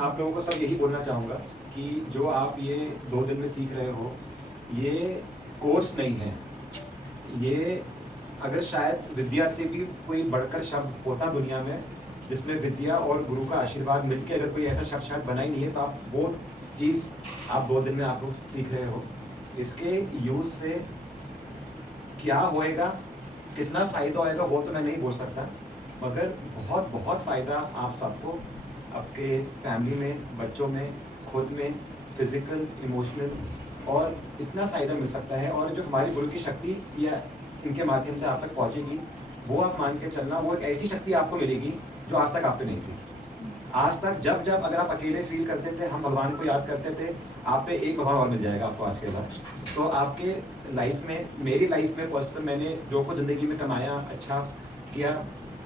आप लोगों को सब यही बोलना चाहूँगा कि जो आप ये 2 दिन में सीख रहे हो, ये कोर्स नहीं है। ये अगर शायद विद्या से भी कोई बढ़कर शब्द होता दुनिया में, जिसमें विद्या और गुरु का आशीर्वाद मिलकर अगर कोई ऐसा शब्द शायद बना ही नहीं है, तो आप वो चीज़ आप 2 दिन में आप लोग सीख रहे हो। इसके यूज़ से क्या होएगा, कितना फ़ायदा होएगा वो तो मैं नहीं बोल सकता, मगर बहुत बहुत फ़ायदा आप सबको, आपके फैमिली में, बच्चों में, खुद में, फिज़िकल, इमोशनल, और इतना फ़ायदा मिल सकता है। और जो हमारी गुरु की शक्ति या इनके माध्यम से आप तक पहुँचेगी, वो आप मान के चलना, वो एक ऐसी शक्ति आपको मिलेगी जो आज तक आप पे नहीं थी। आज तक जब जब अगर आप अकेले फील करते थे, हम भगवान को याद करते थे, आप पे एक भगवान और मिल जाएगा आपको आज के बाद। तो आपके लाइफ में, मेरी लाइफ में पर्सनल, मैंने जो कुछ ज़िंदगी में कमाया, अच्छा किया,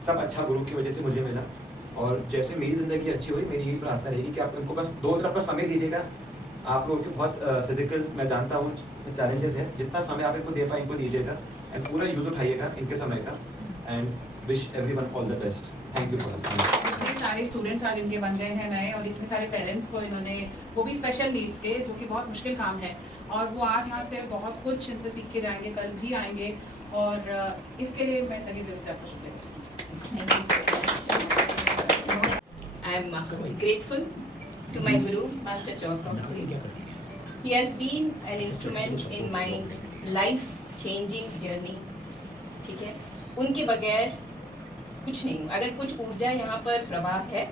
सब अच्छा गुरु की वजह से मुझे मिला। और जैसे मेरी ज़िंदगी अच्छी हुई, मेरी यही प्रार्थना रहेगी कि आप उनको बस 2 दिन अपना समय दीजिएगा। आप लोगों की बहुत फिजिकल, मैं जानता हूँ चैलेंजेस है, जितना समय आप इनको दे पाए इनको दीजिएगा, एंड पूरा यूज़ उठाइएगा इनके समय का। And wish everyone all the best. Thank you for इतने सारे स्टूडेंट्स आज इनके बन गए हैं नए, और इतने सारे पेरेंट्स को इन्होंने, वो भी स्पेशल नीड्स के, जो कि बहुत मुश्किल काम है, और वो आज यहाँ से बहुत कुछ इनसे सीख के जाएंगे, कल भी आएंगे, और इसके लिए मैं तहे दिल से आपको शुक्रिया। I am grateful to my Guru, Master Chok Kamsuri. He has been an instrument in my life-changing journey. ठीक है, उनके बगैर कुछ नहीं। अगर कुछ ऊर्जा यहाँ पर प्रभाव है,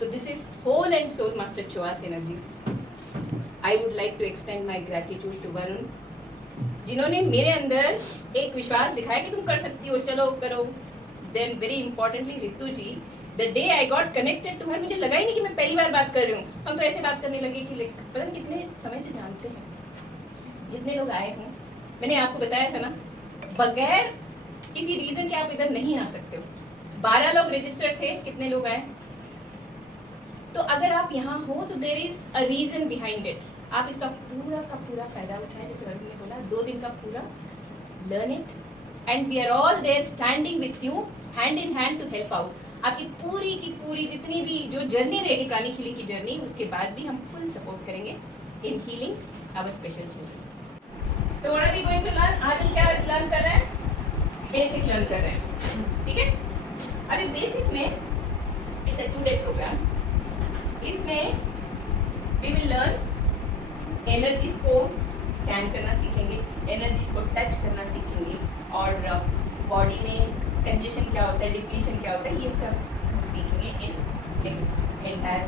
तो this is whole and soul master Choa's energies. I would like to extend my gratitude to Varun, जिन्होंने मेरे अंदर एक विश्वास दिखाया कि तुम कर सकती हो, चलो करो। Then very importantly Ritu ji, the day I got connected to her, मुझे लगा ही नहीं कि मैं पहली बार बात कर रही हूँ। हम तो ऐसे बात करने लगे कि पता नहीं कितने समय से जानते हैं। जितने लोग आए हों, मैंने आपको बताया था ना, बगैर किसी रीजन के आप इधर नहीं आ सकते हो। 12 लोग रजिस्टर्ड थे, कितने लोग आए? तो अगर आप यहाँ हो तो there is a reason behind it. आप इसका पूरा का पूरा फायदा उठाएं, जैसे वरुण ने बोला, 2 दिन का पूरा learn it, and we are all there standing with you hand in hand to help out. आपकी पूरी की पूरी जितनी भी जो जर्नी रहेगी प्राणी हीलिंग की जर्नी, उसके बाद भी हम फुल सपोर्ट करेंगे in healing our special children. So what are we going to learn? आज हम क्या लर्न कर रहे हैं? बेसिक लर्न कर रहे हैं, ठीक है। अभी बेसिक में इट्स अ 2-day प्रोग्राम। इसमें वी विल लर्न एनर्जीज को स्कैन करना सीखेंगे, एनर्जीज को टच करना सीखेंगे, और बॉडी में कंजेशन क्या होता है, डिप्लीशन क्या होता है, ये सब हम सीखेंगे in next entire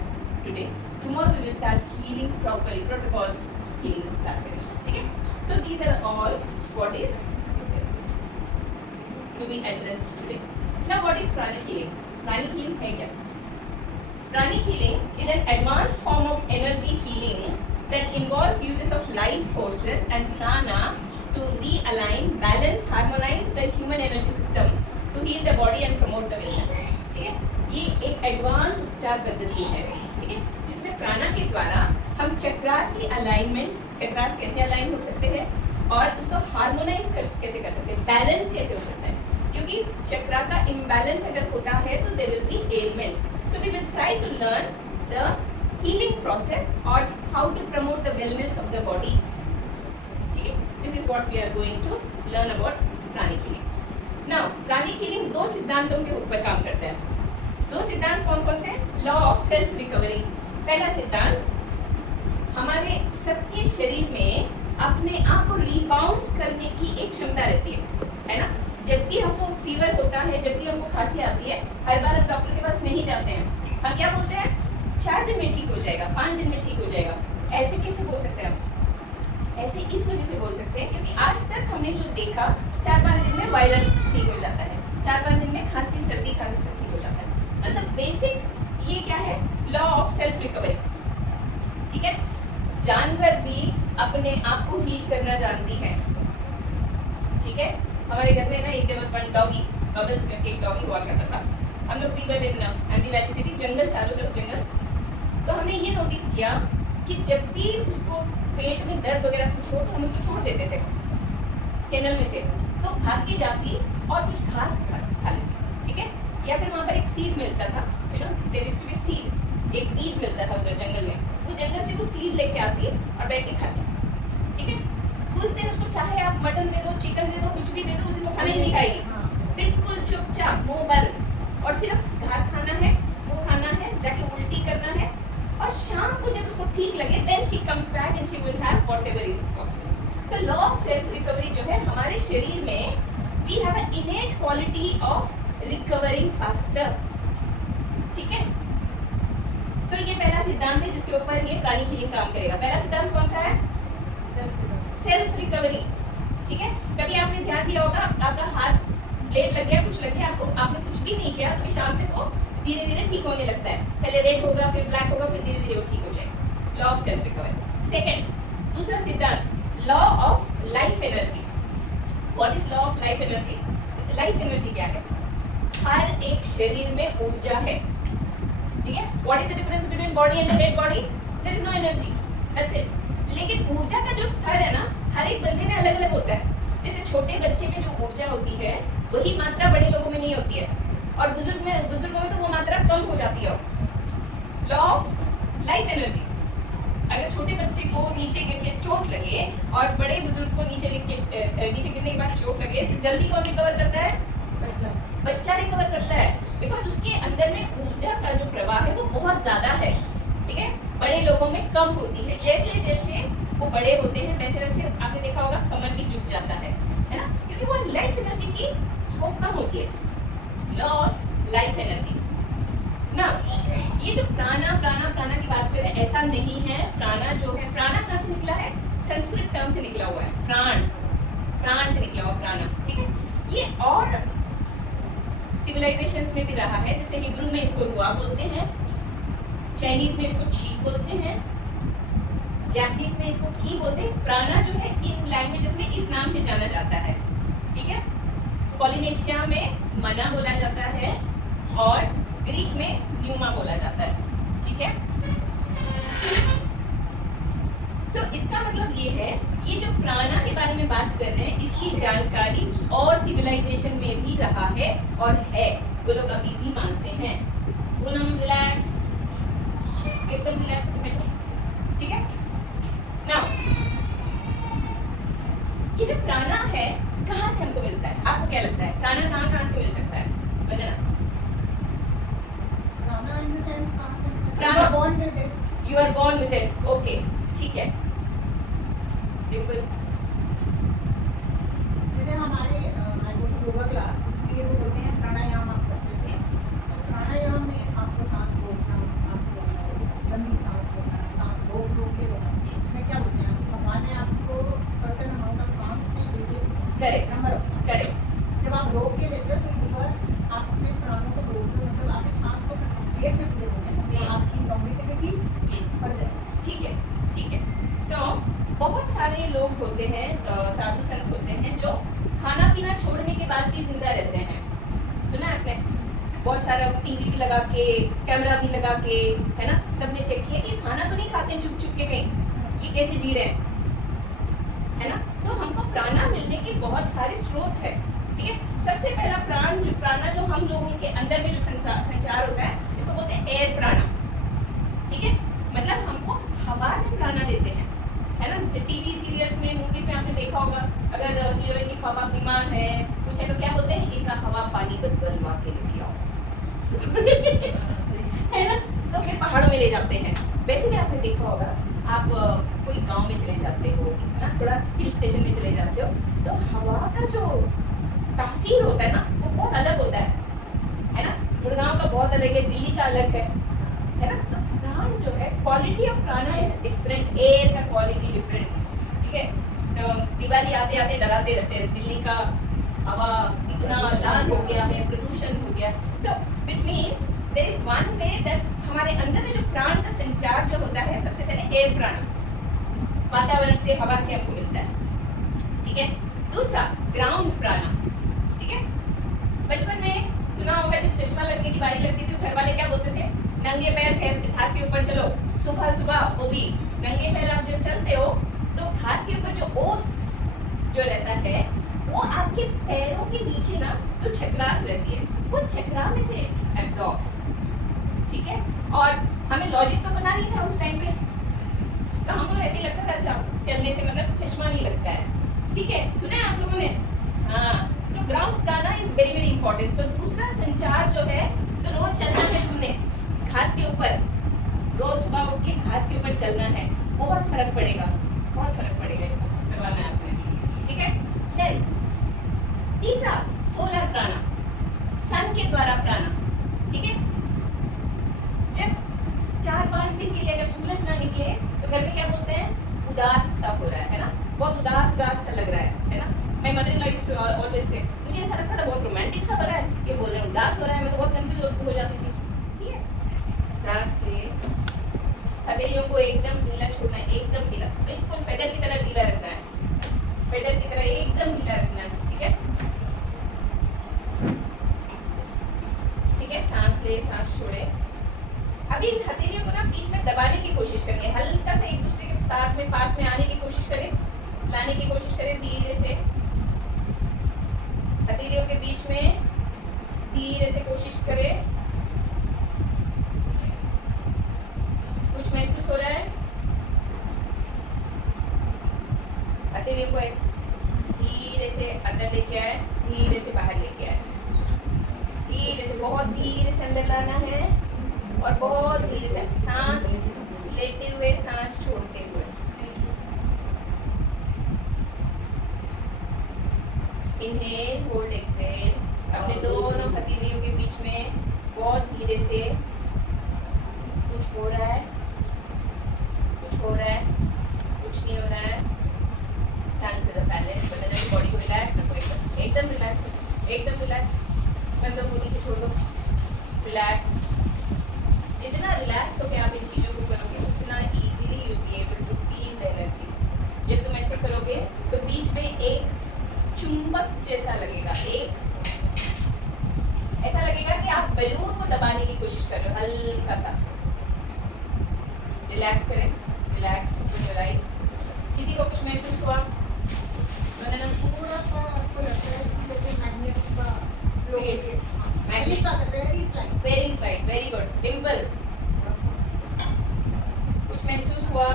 today. Tomorrow we will start healing properly, protocols healing start करेंगे, ठीक है। So these are all what is to be addressed today. Now what is pranic healing? Pranic healing है क्या? Pranic healing is an advanced form of energy healing that involves uses of life forces and prana to realign, balance, harmonize the human energy system to heal the body and promote the wellness. ठीक है? ये एक advance उपचार पद्धति है, ठीक है, जिसमें प्राणा के द्वारा हम चक्रास की अलाइनमेंट, चक्रास कैसे अलाइन हो सकते हैं और उसको हार्मोनाइज कैसे कर सकते हैं, बैलेंस कैसे हो सकता है, क्योंकि चक्रा का इम्बैलेंस अगर होता है तो there will be elements. So we will try to learn the healing process और how to promote the wellness of the body, ठीक है। This is what we are going to learn about Pranic healing. Now Pranic healing 2 सिद्धांतों के ऊपर काम करता है। 2 सिद्धांत कौन कौन से? Law of self recovery. पहला सिद्धांत, हमारे सबके शरीर में अपने आप को रिबाउंस करने की एक क्षमता रहती है ना। जब भी हमको फीवर होता है, जब भी हमको खांसी आती है, हर बार हम डॉक्टर के पास नहीं जाते हैं। हम क्या बोलते हैं? 4 दिन में ठीक हो जाएगा, 5 दिन में ठीक हो जाएगा। ऐसे कैसे बोल सकते हैं हम? ऐसे इस वजह से बोल सकते हैं क्योंकि आज तक हमने जो देखा, 4-5 दिन में वायरल ठीक हो जाता है, 4-5 दिन में खांसी सर्दी सब ठीक हो जाता है। सो द बेसिक ये क्या है? लॉ ऑफ सेल्फ रिकवरी, ठीक है। जानवर भी अपने आप को हील करना जानती है, ठीक है। हमारे घर में ना एक वन डॉगी, बबल्स करके एक डॉगी हुआ करता था। हम लोग we were in MP valley city, जंगल, चारों तरफ जंगल। तो हमने ये नोटिस किया कि जब भी उसको पेट में दर्द वगैरह कुछ हो तो हम उसको छोड़ देते थे केनल में से, तो भाग के जाती और कुछ घास खा लेती, ठीक है। या फिर वहाँ पर एक सीड मिलता था, you know there used to be seed, एक बीज मिलता था उधर जंगल में, वो जंगल से वो सीड लेके आती और बैठ के खाती, ठीक है। उस दिन उसको चाहे आप मटन दे दो, चिकन दे दो, कुछ भी दे दो, उस दिन वो खाना नहीं खाएगी, बिल्कुल चुपचाप मुंह बंद, और सिर्फ घास खाना है, वो खाना है, जाके उल्टी करना है, और शाम को जब उसको ठीक लगे then she comes back and she will have whatever is possible. So law of self recovery जो है हमारे शरीर में, we have a innate quality of recovering faster, ठीक है। सो ये पहला सिद्धांत है जिसके ऊपर ये प्राणिक हीलिंग काम करेगा। पहला सिद्धांत कौन सा है? सेल्फ रिकवरी, ठीक है। कभी आपने ध्यान दिया होगा आपका हाथ ब्लेड लग गया, कुछ लग गया, आपने कुछ भी नहीं किया, तो शाम तक वो धीरे धीरे ठीक होने लगता है। पहले रेड होगा, फिर ब्लैक होगा, फिर धीरे धीरे वो ठीक हो जाएगा। Law of self recovery. Second, दूसरा सिद्धांत law of life energy. What is law of life energy? Life energy क्या है? हर एक शरीर में ऊर्जा है, ठीक है। What is the difference between body and dead body? There is no energy, that's it. लेकिन ऊर्जा का जो स्तर है ना, हर एक बंदे में अलग अलग होता है। जैसे छोटे बच्चे में जो ऊर्जा होती है वही मात्रा बड़े लोगों में नहीं होती है, और बुजुर्गों में तो वो मात्रा कम हो जाती है। लॉ ऑफ लाइफ एनर्जी, अगर छोटे बच्चे को नीचे गिर के चोट लगे और बड़े बुजुर्ग को नीचे गिरने के बाद चोट लगे, तो जल्दी कौन रिकवर करता है? बच्चा रिकवर करता है, बिकॉज उसके अंदर में ऊर्जा का जो प्रवाह है वो बहुत ज्यादा है, ठीक है। बड़े लोगों में कम होती है। जैसे जैसे वो बड़े होते हैं वैसे वैसे आपने देखा होगा कमर भी झुक जाता है ना, क्योंकि वो लाइफ एनर्जी की स्कोप कम होती है। लॉ ऑफ लाइफ एनर्जी ना, ये जो प्राणा प्राणा प्राणा की बात करें, ऐसा नहीं है। प्राणा जो है, प्राणा कहाँ से निकला है? संस्कृत टर्म से निकला हुआ है, प्राण, प्राण से निकला हुआ प्राणा, ठीक है। ये और सिविलाइजेशंस में भी रहा है, जैसे हिब्रू में इसको रुआ बोलते हैं, चाइनीज में इसको ची बोलते हैं, जापानीज में इसको की बोलते हैं। प्राणा जो है इन लैंग्वेजेस में इस नाम से जाना जाता है, ठीक है। पॉलिनेशिया में मना बोला जाता है और ग्रीक में न्यूमा बोला जाता है, ठीक है। सो इसका मतलब ये है, ये जो प्राणा के बारे में बात कर रहे हैं, इसकी जानकारी और सिविलाइजेशन में भी रहा है और है, वो लोग अभी भी मानते हैं। पूनम रिलैक्स, एकदम रिलैक्स होकर बैठो, ठीक है। नाउ ये जो प्राणा है कहाँ से हमको मिलता है? आपको क्या लगता है प्राणा कहाँ से मिल सकता है? Vandana, prana you are born with it, okay, ठीक है। बिल्कुल, जैसे हमारे योगा क्लास उसमें वो बोलते हैं प्राणायाम आप करते थे, तो प्राणायाम में आपको सांस रोकना, आपको लंबी सांस रोकना, सांस रोक के रोकना, उसमें क्या बोलते हैं? भगवान ने आपको सर्टेन अमाउंट ऑफ सांस से लेके करेक्ट नंबर ऑफ सांस, करेक्ट, जब आप रोक के लेते हो तो ऊपर आप अपने प्राणों को रोक दो, मतलब आपके सांस को ये से पूरे होंगे, तो आपकी लॉन्गिविटी बढ़ जाएगी, ठीक है, ठीक है। सो बहुत सारे लोग होते हैं, साधु संत होते हैं जो खाना पीना छोड़ने के बाद भी जिंदा रहते हैं। सुना है आपने? बहुत सारा टीवी भी लगा के, कैमरा भी लगा के, है ना, सबने चेक किया कि खाना तो नहीं खाते हैं, छुप के कहीं, ये कैसे जी रहे हैं, है ना। तो हमको प्राणा मिलने के बहुत सारे स्रोत है, ठीक है। सबसे पहला प्राणा जो हम लोगों के अंदर में जो संचार होता है, इसको बोलते हैं एयर प्राणा, ठीक है। मतलब हमको हवा से प्राणा देते हैं, है ना। टीवी सीरियल्स में, मूवीज में आपने देखा होगा, अगर हीरोइन की पापा बीमार है, कुछ है, तो क्या बोलते हैं? इनका हवा पानी पर बनवा के लेके आओ है ना। तो फिर पहाड़ों में ले जाते हैं। वैसे भी आपने देखा होगा, आप कोई गांव में चले जाते हो, है ना, थोड़ा हिल स्टेशन में चले जाते हो, तो हवा का जो तासीर होता है ना, वो बहुत अलग होता है ना। गुड़गांव का बहुत अलग है, दिल्ली का अलग है ना। तो प्राण जो है, क्वालिटी ऑफ प्राणा इज डिफरेंट, एयर का क्वालिटी डिफरेंट, ठीक है। तो दिवाली आते आते डराते रहते हैं, दिल्ली का हवा इतना लाल हो गया है, प्रदूषण हो गया। So which means there is one way that हमारे अंदर में जो प्राण का संचार जो होता है, सबसे पहले एयर प्राणा, वातावरण से, हवा से हमको मिलता है, ठीक है। दूसरा ग्राउंड प्राणा, ठीक है। बचपन में सुना होगा, जब चश्मा लगने की बारी लगती थी तो घर वाले क्या बोलते थे? नंगे पैर घास के ऊपर चलो, सुबह सुबह, वो भी नंगे पैर आप जब चलते हो तो घास के ऊपर जो ओस जो रहता है, वो आपके पैरों के नीचे ना जो चक्रास रहती है, वो चक्रा में से एब्जॉर्ब्स, ठीक है। और हमें लॉजिक तो पता नहीं था उस टाइम पे, तो हमको तो ऐसे ही लगता था अच्छा चलने से मतलब चश्मा नहीं लगता है। ठीक है, सुना है आप लोगों ने? हाँ, तो ग्राउंड प्राणा इज वेरी वेरी इंपॉर्टेंट। सो दूसरा संचार जो है, तो रोज चलना है तुमने घास के ऊपर, रोज सुबह उठ के घास के ऊपर चलना है, बहुत फर्क पड़ेगा, बहुत फर्क पड़ेगा, इसको करवाना है आपने। ठीक है, देन तीसरा सोलर प्राणा, सन के द्वारा प्राणा। ठीक है, जब 4-5 दिन के लिए अगर सूरज ना निकले तो घर में क्या बोलते हैं, उदास सा हो रहा है ना, बहुत उदास उदास सा लग रहा है ना। मैं mother in law used to always say, मुझे ऐसा लगता था बहुत रोमांटिक सा हो रहा है, ये बोल रहे हैं उदास हो रहा है, मैं तो बहुत कंफ्यूज हो जाती थी। ठीक है, सांस ले, हथेलियों को एकदम ढीला छोड़ना है, एकदम ढीला, बिल्कुल फेदर की तरह ढीला रखना है, फेदर की तरह एकदम ढीला रखना है। ठीक है, ठीक है, सांस ले, सांस छोड़े। अभी इन हथेलियों को ना बीच में दबाने की कोशिश करेंगे, हल्का से एक दूसरे के साथ में पास में आने की कोशिश करें, लाने की कोशिश करें धीरे से, हथेलियों के बीच में धीरे से कोशिश करें। कुछ महसूस हो रहा है? हथेलियों को ऐसे धीरे से अंदर लेके आए, धीरे से बाहर लेके आए, धीरे से, बहुत धीरे से अंदर लाना है और बहुत धीरे से सांस लेते हुए सांस छोड़ते हुए। Inhale, hold, exhale. अपने दोनों हथेलियों के बीच में बहुत धीरे से, कुछ हो रहा है, कुछ हो रहा है, कुछ नहीं हो रहा है। Turn to the balance, body को रिलैक्स रखो, एकदम रिलैक्स, एकदम रिलैक्स। मैं तो बॉडी को छोड़ दो, रिलैक्स। जितना रिलैक्स होकर आप इन चीज़ों को करोगे उतना easily you will be able to feel the energies. जब तुम ऐसे करोगे तो बीच में एक चुंबक जैसा लगेगा, एक ऐसा लगेगा कि आप बैलून को दबाने की कोशिश कर रहे हो, हल्का सा। रिलैक्स करें, रिलैक्स विद योर आईज। किसी को कुछ महसूस हुआ? थोड़ा सा आपको लगता है कि जैसे मैग्नेट का मैग्नेट का very slide, very slide, very good. Dimple, कुछ महसूस हुआ?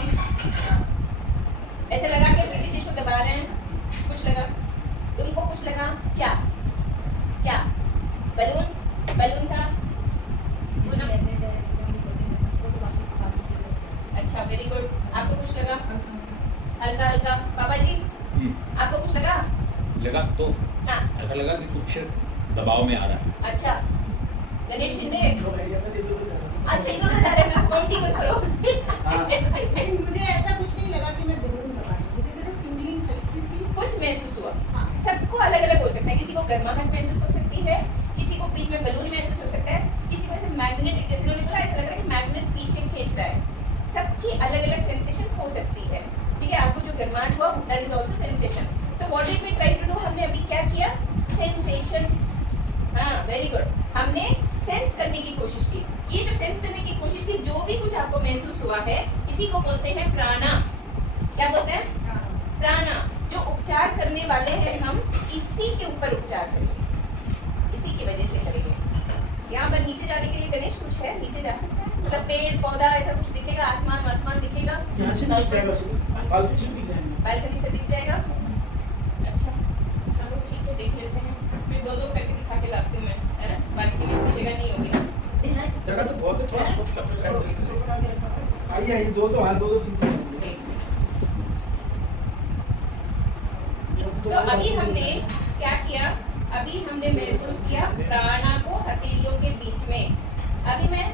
ऐसे लगा कि किसी चीज को दबा रहे हैं, कुछ लगा तुमको? कुछ लगा क्या? क्या बलून? बलून था? अच्छा, वेरी गुड। आपको कुछ लगा? हल्का हल्का। पापा जी, आपको कुछ लगा? लगा तो हाँ, ऐसा लगा कि कुछ दबाव में आ रहा है। अच्छा। गणेश शिंदे, अच्छा इन्होंने डायरेक्ट काउंटिंग मत करो। लेकिन मुझे ऐसा कुछ नहीं लगा कि मैं बैलून दबा रही हूँ, मुझे सिर्फ टिंगलिंग हल्की सी। कुछ महसूस हुआ? हाँ। सबको अलग अलग हो सकता है, किसी को गर्माहट महसूस हो सकती है, किसी को बीच में बलून महसूस हो सकता है, किसी को ऐसे मैग्नेटिक, जैसे उन्होंने बोला ऐसा लग रहा है कि मैग्नेट पीछे खींच रहा है। सबकी अलग अलग सेंसेशन हो सकती है। ठीक है, आपको जो गर्माहट हुआ that is also sensation. So what did we try to do? हमने अभी क्या किया? सेंसेशन। हाँ, वेरी गुड। हमने सेंस करने की कोशिश की। ये जो सेंस करने की कोशिश की, जो भी कुछ आपको महसूस हुआ है, इसी को बोलते हैं प्राणा। क्या बोलते हैं? प्राणा। जो उपचार करने वाले हैं हम इसी के ऊपर उपचार करेंगे, इसी की वजह से करेंगे। यहाँ पर नीचे जाने के लिए गणेश कुछ है? नीचे जा सकता है? मतलब पेड़ पौधा ऐसा कुछ दिखेगा? आसमान आसमान दिखेगा? यहाँ से दिख जाएगा, बालकनी से दिख जाएगा। बालकनी से दिख जाएगा? अच्छा, चलो ठीक है, देख लेते हैं। फिर दो दो करके दिखा के लाती हूँ मैं, है ना? बालकनी में इतनी जगह नहीं होगी ना। जगह तो बहुत है, थोड़ा शॉर्ट कर रहा है। आइए आइए, दो हाथ, दो तीन ठीक। तो अभी हमने क्या किया? अभी हमने महसूस किया प्राणा को हथेलियों के बीच में। अभी मैं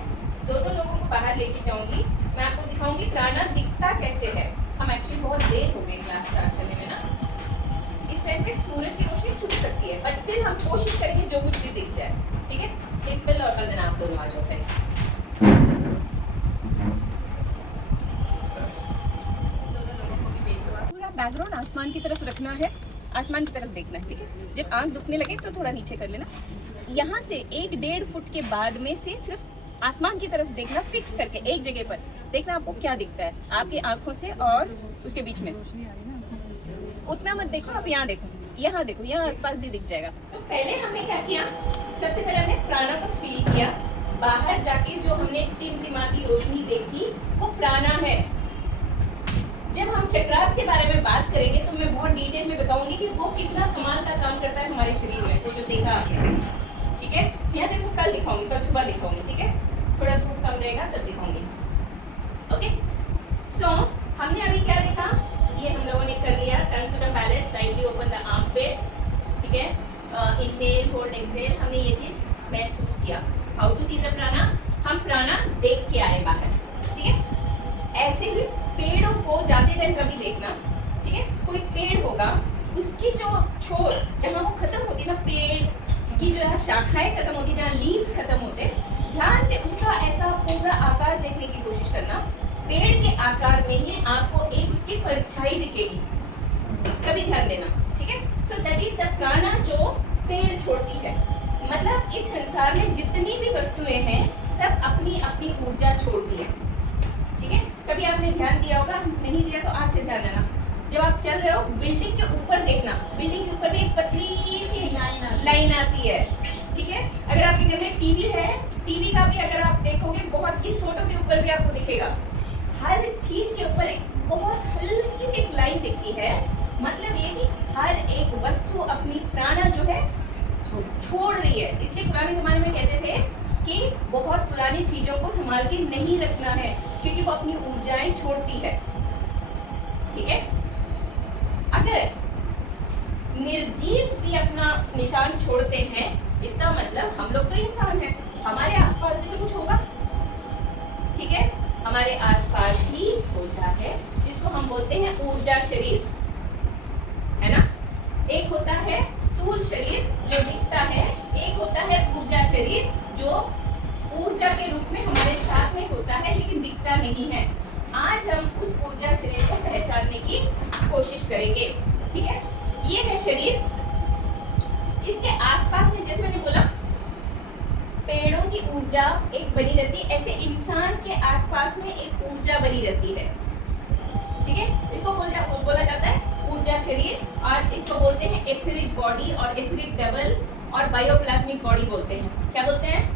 दो लोगों को बाहर लेके जाऊंगी, मैं आपको दिखाऊंगी प्राणा दिखता कैसे है। हम एक्चुअली बहुत देर हो गई क्लास स्टार्ट करने में ना, इस टाइम पे सूरज की रोशनी छुप सकती है, बट स्टिल हम कोशिश करेंगे जो कुछ भी दिख जाए। ठीक है, डिम्पल और वंदना आप दोनों आ जाओ पहले। दोनों लोगों को भी भेज दो आप। पूरा बैकग्राउंड आसमान की तरफ रखना है, आसमान की तरफ देखना है। ठीक है, जब आंख दुखने लगे तो थोड़ा नीचे कर लेना। यहाँ से 1-1.5 फुट के बाद में से सिर्फ आसमान की तरफ देखना, फिक्स करके एक जगह पर देखना आपको क्या दिखता है आपकी आंखों से और उसके बीच में। उतना मत देखो, आप यहाँ देखो, यहाँ देखो, यहाँ आसपास भी दिख जाएगा। तो पहले हमने क्या किया? सबसे पहले हमने प्राणा को फील किया, बाहर जाके जो हमने टिमटिमाती रोशनी देखी वो प्राणा है। जब हम चक्रास के बारे में बात करेंगे तो मैं बहुत डिटेल में बताऊंगी कि वो कितना कमाल का काम करता है हमारे शरीर में, वो जो देखा आपने, ठीक है। यहाँ तक मैं कल दिखाऊंगी, कल सुबह दिखाऊंगी, ठीक है, थोड़ा धूप कम रहेगा तब दिखाऊंगी। ओके, सो हमने अभी क्या देखा, ये हम लोगों ने कर लिया, tongue to the palate, slightly open the armpits, ठीक है, इनहेल होल्ड एक्सहेल, हमने ये चीज महसूस किया। हाउ टू सी द प्राणा, हम प्राणा देख के आए बाहर, ठीक है। ऐसे ही पेड़ों को जाते टाइम कभी देखना, ठीक है, कोई पेड़ होगा उसकी जो छोर जहाँ वो खत्म होती है ना, पेड़ की जो शाखाएं खत्म होती है, जहाँ लीव्स खत्म होते हैं, ध्यान से उसका ऐसा पूरा आकार देखने की कोशिश करना। पेड़ के आकार में ही आपको एक उसकी परछाई दिखेगी, कभी ध्यान देना, ठीक है। सो दैट इज द प्राणा जो पेड़ छोड़ती है। मतलब इस संसार में जितनी भी वस्तुएं हैं सब अपनी अपनी ऊर्जा छोड़ती है, ठीक है। कभी आपने ध्यान दिया होगा, नहीं दिया तो आज से ध्यान देना। जब आप चल रहे हो बिल्डिंग के ऊपर देखना, बिल्डिंग के ऊपर भी एक पतली सी लाइन आती है, ठीक है। अगर आपके घर में टीवी है, टीवी का भी अगर आप देखोगे बहुत, इस फोटो के ऊपर भी आपको दिखेगा, हर चीज के ऊपर एक बहुत हल्की सी एक लाइन दिखती है। मतलब ये कि हर एक वस्तु अपनी प्राणा जो है छोड़ रही है। इसलिए पुराने जमाने में कहते थे कि बहुत पुरानी चीजों को संभाल के नहीं रखना है, क्योंकि वो अपनी ऊर्जाएं छोड़ती है, ठीक है। अगर निर्जीव भी अपना निशान छोड़ते हैं, इसका मतलब हम लोग तो इंसान हैं, हमारे आसपास भी तो कुछ होगा, ठीक है। हमारे आसपास ही होता है जिसको हम बोलते हैं ऊर्जा शरीर, है ना। एक होता है स्थूल शरीर जो दिखता है, एक होता है ऊर्जा शरीर जो ऊर्जा के रूप में हमारे साथ में होता है लेकिन दिखता नहीं है। आज हम उस ऊर्जा शरीर को पहचानने की कोशिश करेंगे, ठीक है। ये है शरीर, इसके आसपास में जैसे मैंने बोला पेड़ों की ऊर्जा एक बनी रहती है, ऐसे इंसान के आसपास में एक ऊर्जा बनी रहती है, ठीक है। इसको बोला जाता है ऊर्जा शरीर, और इसको बोलते हैं एथेरिक बॉडी और एथेरिक डबल और बायोप्लाज्मिक बॉडी बोलते हैं। क्या बोलते हैं?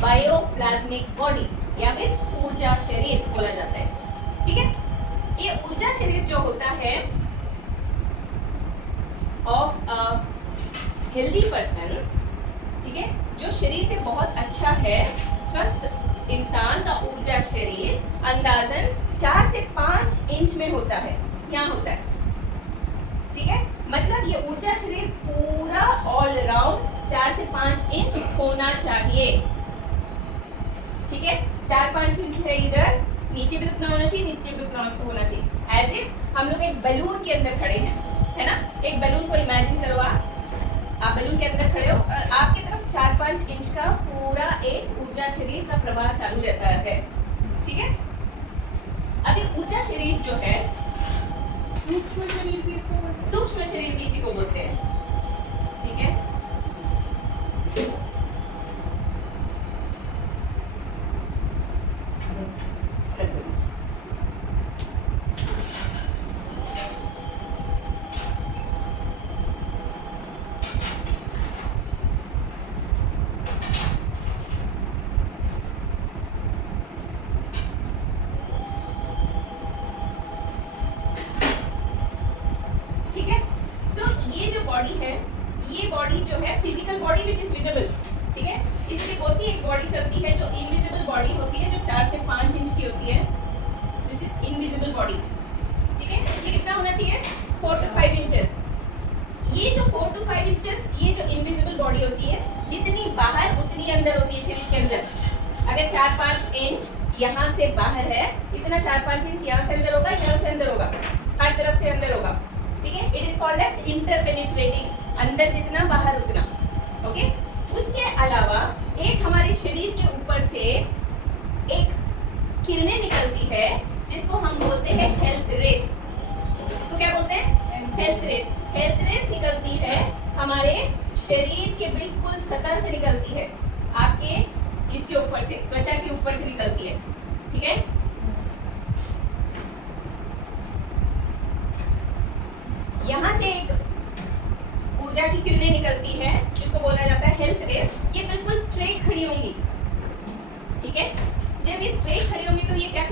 बायोप्लाज्मिक बॉडी या फिर ऊर्जा शरीर बोला जाता है इसको, ठीक है। ये ऊर्जा शरीर जो होता है ऑफ अ हेल्दी पर्सन, ठीक है, जो शरीर से बहुत अच्छा है, स्वस्थ इंसान का ऊर्जा शरीर अंदाजन 4 से 5 इंच में होता है, यहाँ होता है, ठीक है। मतलब ये ऊर्जा शरीर पूरा ऑल राउंड 4 से 5 इंच होना चाहिए, ठीक है। 4-5 इंच है इधर, नीचे भी उतना होना चाहिए, नीचे भी उतना होना चाहिए। एज इफ हम लोग एक बलून के अंदर खड़े हैं, है ना। एक बलून को इमेजिन करो, आप बलून के अंदर खड़े हो और आपकी तरफ 4-5 इंच का पूरा एक ऊर्जा शरीर का प्रवाह चालू रहता है, ठीक है। अभी ऊर्जा शरीर जो है, सूक्ष्म शरीर भी इसको बोलते हैं। सूक्ष्म शरीर भी इसी को बोलते हैं, ठीक है। ठीक है। सो ये जो बॉडी है, ये बॉडी जो है physical body which is visible, ठीक है। इसके होती एक बॉडी चलती है जो इनविजिबल बॉडी होती है, जो 4 से 5 इंच की होती है। दिस इज इनविजिबल बॉडी, ठीक है। ये कितना होना चाहिए? 4 to 5 इंचेस। ये जो 4 to 5 इंचेस, ये जो इनविजिबल बॉडी होती है, जितनी बाहर उतनी अंदर होती है शरीर के अंदर। अगर 4-5 इंच यहाँ से बाहर है, इतना 4-5 इंच यहाँ से अंदर होगा, यहाँ से अंदर होगा, हर तरफ से अंदर होगा, ठीक है। इट इज कॉल्ड एज इंटरपेनिट्रेटिंग, अंदर जितना बाहर उतना, ओके। उसके अलावा एक हमारे शरीर के ऊपर से एक किरणें निकलती है जिसको हम बोलते हैं हेल्थ रेस। इसको क्या बोलते हैं? Health race. हेल्थ रेस निकलती है हमारे शरीर के बिल्कुल सतह से निकलती है, आपके इसके ऊपर से, त्वचा के ऊपर से निकलती है, ठीक है। यहाँ से एक ऊर्जा की किरणें निकलती है जिसको बोला जाता है हेल्थ रेस। ये बिल्कुल स्ट्रेट खड़ी होंगी,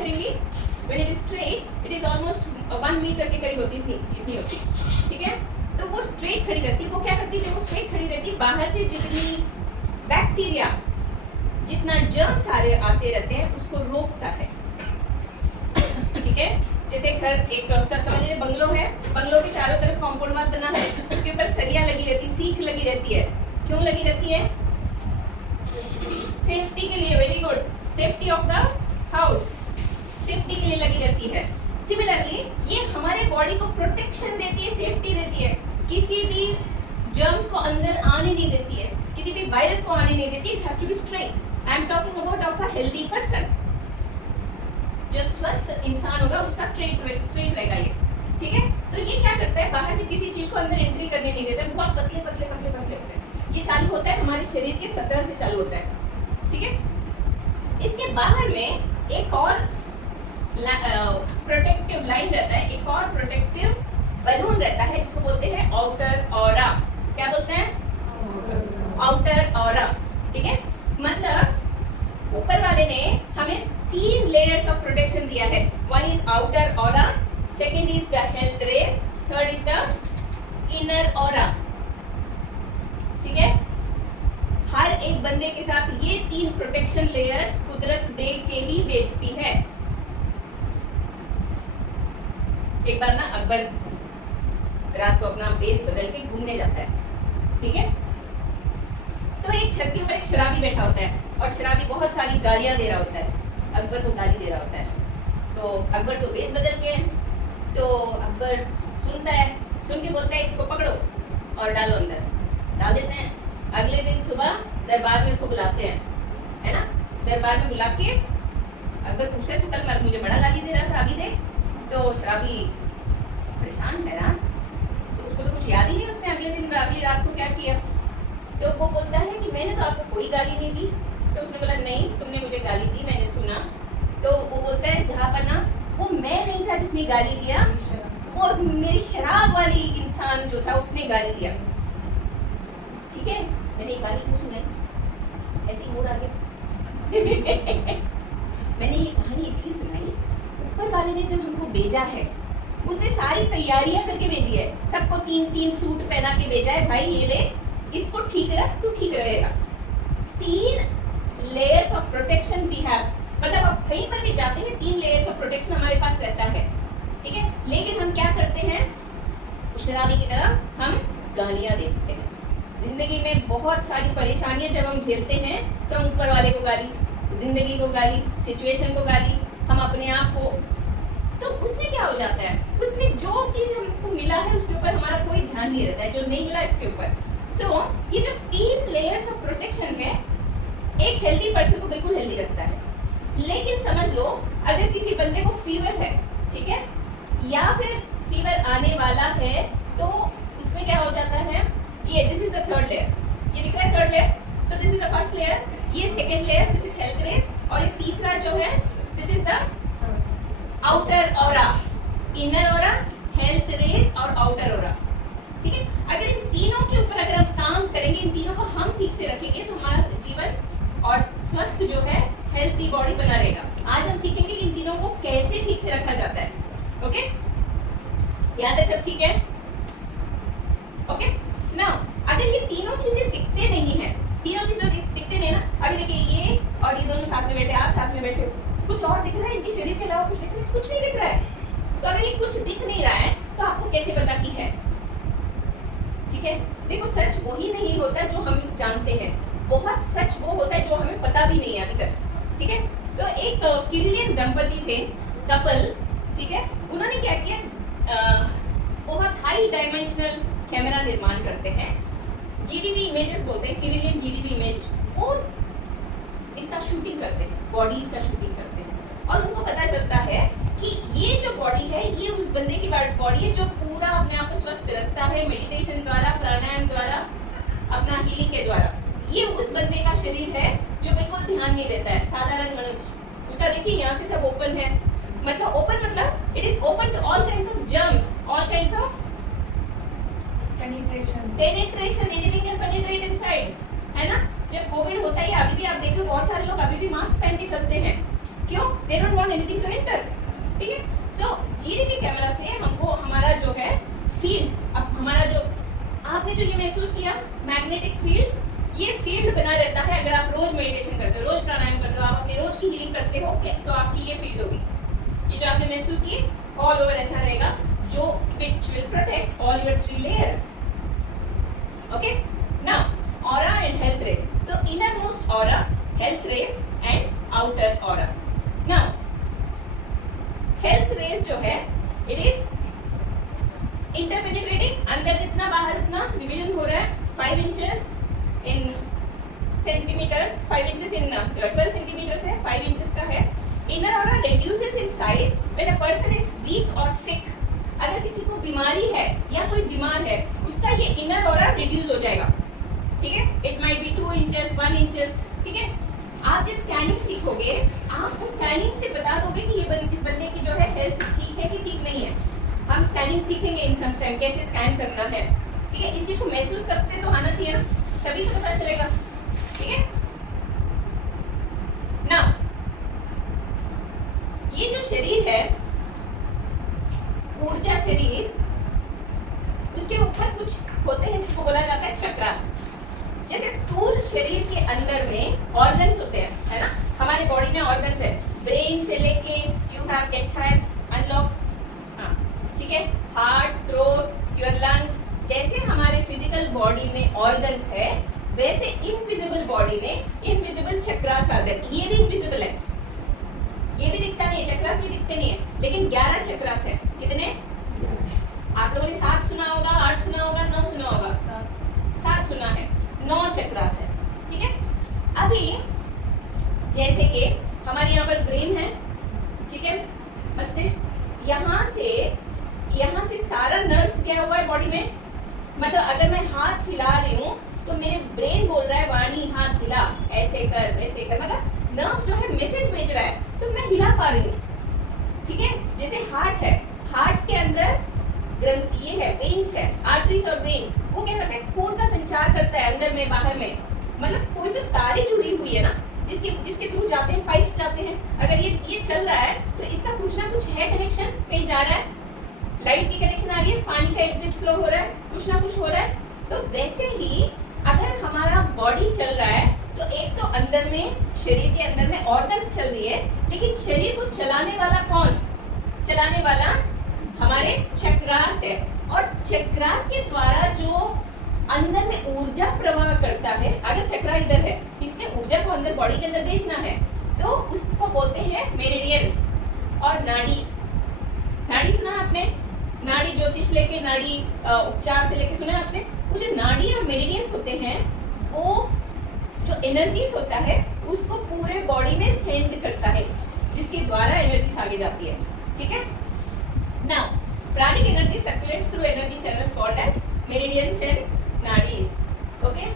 करेंगी, when it is straight, it is almost 1 metre के करीब होती थी, इतनी होती, ठीक है? तो वो स्ट्रेट खड़ी रहती, वो क्या करती है? वो स्ट्रेट खड़ी रहती, बाहर से जितनी बैक्टीरिया, जितना जर्म सारे आते रहते हैं उसको रोकता है, ठीक है? जैसे घर एक सर समझ लीजिए बंगलो है, बंगलो के चारों तरफ कॉम्पाउंड वॉल बना है, उसके ऊपर सरिया लगी रहती, सीख लगी रहती है, क्यों लगी रहती है? सेफ्टी के लिए, very good, safety of the house, safety के लिए लगी रहती है। सिमिलरली ये हमारे बॉडी को प्रोटेक्शन देती है, सेफ्टी देती है, किसी भी जर्म्स को अंदर आने नहीं देती है, किसी भी वायरस को आने नहीं देती। It has to be straight. I am talking about of a healthy person. जो स्वस्थ इंसान होगा उसका स्ट्रेट रहेगा ये, ठीक है? तो ये क्या करता है? बाहर से किसी चीज को अंदर एंट्री करने नहीं देता, बहुत पतले पतले पतले पतले होते हैं। ये चालू होता है हमारे शरीर के सतह से चालू होता है, ठीक है? इसके बाहर में एक और प्रोटेक्टिव लाइन रहता है, एक और प्रोटेक्टिव बलून रहता है जिसको बोलते हैं आउटर ऑरा। क्या बोलते हैं? आउटर ऑरा, ठीक है? मतलब ऊपर वाले ने हमें 3 लेयर्स ऑफ प्रोटेक्शन दिया है। One is outer aura, second is the health rays, third is the inner aura, ठीक है? हर एक बंदे के साथ ये 3 प्रोटेक्शन लेयर्स कुदरत दे के ही बेचती है। एक बार ना अकबर रात को अपना बेस बदल के घूमने जाता है, ठीक है? तो एक छत के ऊपर एक शराबी बैठा होता है और शराबी बहुत सारी गालियां दे रहा होता है, अकबर को गाली दे रहा होता है। तो अकबर तो बेस बदल के है, तो अकबर सुनता है, सुन के बोलता है इसको पकड़ो और डालो अंदर, डाल देते हैं। अगले दिन सुबह दरबार में उसको बुलाते हैं, है ना? दरबार में बुला के अकबर पूछता है तू कल मुझे बड़ा गाली दे रहा था, अभी दे। तो शराबी परेशान हैरान, तो उसको तो कुछ याद ही नहीं उसने अगली रात को क्या किया। तो वो बोलता है कि मैंने तो आपको कोई गाली नहीं दी। तो उसने बोला नहीं, तुमने मुझे गाली दी, मैंने सुना। तो वो बोलता है जहाँ पर ना वो मैं नहीं था जिसने गाली दिया, वो मेरी शराब वाली इंसान जो था उसने गाली दिया, ठीक है? मैंने गाली क्यों सुनाई? ऐसे ही मूड आ गया। मैंने ये कहानी इसलिए सुनाई, ऊपर वाले ने जब हमको भेजा है उसने सारी तैयारियां करके भेजी है, सबको 3-3 सूट पहना के भेजा है, भाई ये ले, इसको ठीक रख, तू ठीक रहेगा। 3 layers of protection we have, मतलब आप कहीं पर भी जाते हैं 3 लेयर्स ऑफ प्रोटेक्शन हमारे पास रहता है, ठीक है? लेकिन हम क्या करते हैं? शराबी की तरह हम गालियां देते हैं। जिंदगी में बहुत सारी परेशानियां जब हम झेलते हैं तो हम ऊपर वाले को गाली, जिंदगी को गाली, सिचुएशन को गाली, हम अपने आप को, तो उसमें क्या हो जाता है? उसमें जो चीज हमको मिला है उसके ऊपर हमारा कोई ध्यान नहीं रहता है, जो नहीं मिला इसके ऊपर। सो ये जो 3 लेयर्स ऑफ प्रोटेक्शन है, एक हेल्दी पर्सन को बिल्कुल हेल्दी रखता है। लेकिन समझ लो अगर किसी बंदे को फीवर है, ठीक है, या फिर फीवर आने वाला है, तो उसमें क्या हो जाता है? ये this is the third layer, ये दिख रहा है third layer. So this is the first layer, ये second layer, this is health rays, और ये तीसरा जो है this is the outer aura, inner aura, health rays और आउटर ऑरा, ठीक है? अगर इन तीनों के ऊपर अगर हम काम करेंगे, इन तीनों को हम ठीक से रखेंगे तो हमारा जीवन और स्वस्थ जो है हेल्थी बॉडी बना रहेगा। आज हम सीखेंगे इन तीनों को कैसे ठीक से रखा जाता है, ओके? यहाँ तक सब ठीक है? ओके? नाउ अगर ये तीनों चीजें दिखते नहीं है, तीनों चीजें दिखते नहीं ना, अगर देखिए ये और ये दोनों साथ में बैठे, आप साथ में बैठे, कुछ और दिख रहा है इनके शरीर के अलावा? कुछ दिख रहा है? कुछ नहीं दिख रहा है। तो अगर ये कुछ दिख नहीं रहा है तो आपको कैसे पता कि है? ठीक है? देखो सच वही नहीं होता जो हम जानते हैं, बहुत सच वो होता है जो हमें पता भी नहीं है अभी तक, ठीक है? तो एक किरिलियन दंपति थे, कपल, ठीक है? उन्होंने क्या किया? बहुत हाई डायमेंशनल कैमरा निर्माण करते हैं, जीडीवी इमेजेस बोलते हैं, किरिलियन जीडीवी इमेज, वो इसका शूटिंग करते हैं, बॉडीज का शूटिंग करते हैं, और उनको पता चलता है कि ये जो बॉडी है ये उस बंदे की बॉडी है जो पूरा अपने आप को स्वस्थ रखता है मेडिटेशन द्वारा, प्राणायाम द्वारा, अपना हीलिंग के द्वारा। ये उस बंदे का शरीर है जो बिल्कुल ध्यान नहीं देता है, साधारण मनुष्य। उसका देखिए यहाँ से सब ओपन है, मतलब ओपन मतलब it is open to all kinds of germs, all kinds of penetration, anything can penetrate inside, है ना? जब कोविड होता है, अभी भी आप देख लो बहुत सारे लोग अभी भी मास्क पहन के चलते हैं, क्यों? They don't want anything to enter. ठीक है, सो जीडीपी कैमरा से हमको हमारा जो है फील्ड, अब हमारा जो आपने जो ये महसूस किया मैग्नेटिक फील्ड, ये फील्ड बना रहता है। अगर आप रोज मेडिटेशन करते हो, रोज प्राणायाम करते हो, आप अपनी रोज की हीलिंग करते हो, तो आपकी ये फील्ड होगी। ये जो आपने महसूस की ऑल ओवर ऐसा रहेगा, जो which will protect all your 3 layers. Okay, now aura and health rays. So innermost aura, health rays and outer aura. Now health rays जो है it is interpenetrating, अंदर जितना बाहर उतना डिवीजन हो रहा है। 5 inches in centimeters, 5 inches in 12 centimeters है, 5 inches का है। Inner aura reduces in size when a person is weak or sick. अगर किसी को बीमारी है या कोई बीमार है, उसका ये इनर ऑरा रिड्यूस हो जाएगा। ठीक है, it might be 2 inches 1 inches. ठीक है, आप जब स्कैनिंग सीखोगे, आप उस स्कैनिंग से बता दोगे कि ये इस बंदे की जो है हेल्थ ठीक है कि ठीक नहीं है। हम स्कैनिंग सीखेंगे इन सम टाइम कैसे स्कैन करना है। ठीक है, इस चीज को महसूस करते तो आना चाहिए ना, तभी तो पता चलेगा। ठीक है ना, ये जो शरीर है, ऊर्जा शरीर, उसके ऊपर कुछ होते हैं जिसको बोला जाता है चक्रास। जैसे स्थूल शरीर के अंदर में ऑर्गन्स होते हैं, है ना, हमारे बॉडी में ऑर्गन्स है, ब्रेन से लेके यू हैव एंटायर अनलॉक, हाँ ठीक है, हार्ट, थ्रोट, योर लंग्स। जैसे हमारे फिजिकल बॉडी में ऑर्गन्स है, वैसे इनविजिबल बॉडी में इनविजिबल चक्रास आते हैं। ये भी इनविजिबल है, ये भी दिखता नहीं है, चक्रास भी दिखते नहीं है, लेकिन 11 चक्रास है। कितने? आप लोगों ने 7 सुना होगा, 8 सुना होगा, 9 सुना होगा, 7 सुना है, 9 चक्रास है। ठीक है, अभी जैसे कि हमारे यहाँ पर ब्रेन है, ठीक है, मस्तिष्क, यहाँ से सारा नर्व्स क्या हुआ है बॉडी में। मतलब अगर मैं हाथ हिला रही हूँ तो मेरे ब्रेन बोल रहा है वाणी हाथ हिला, ऐसे कर वैसे कर, मतलब नर्व जो है मैसेज भेज रहा है, तो मैं हिला पा रही हूँ। ठीक है, जैसे हार्ट है, हार्ट के अंदर ग्रंथि ये है, वेन्स है, आर्टरीज और वेन्स, वो क्या करता है, खून का संचार करता है अंदर में बाहर में। मतलब कोई तो तारें जुड़ी हुई है ना, जिसके थ्रू जाते हैं, पाइप्स जाते हैं। अगर ये चल रहा है तो इसका कुछ ना कुछ है कनेक्शन, कहीं जा रहा है, लाइट की कनेक्शन आ रही है, पानी का एग्जिट फ्लो हो रहा है, कुछ ना कुछ हो रहा है। तो वैसे ही अगर हमारा बॉडी चल रहा है, तो एक तो अंदर में, शरीर के अंदर में ऑर्गन्स चल रही है, लेकिन शरीर को चलाने वाला कौन? चलाने वाला हमारे चक्रास है। और चक्रास के द्वारा जो अंदर में ऊर्जा प्रवाह करता है, अगर चक्रा इधर है, इसने ऊर्जा को अंदर बॉडी के अंदर भेजना है, तो उसको बोलते हैं मेरिडियंस और नाडीज। नाड़ी सुना आपने? नाड़ी ज्योतिष लेके, नाड़ी उपचार से लेके सुना आपने? वो जो नाड़ी और मेरिडियंस होते हैं, वो जो एनर्जीज होता है उसको पूरे बॉडी में सेंड करता है, जिसके द्वारा एनर्जीज आगे जाती है। ठीक है, now pranic energy circulates through energy channels called as meridians and nadis. Okay,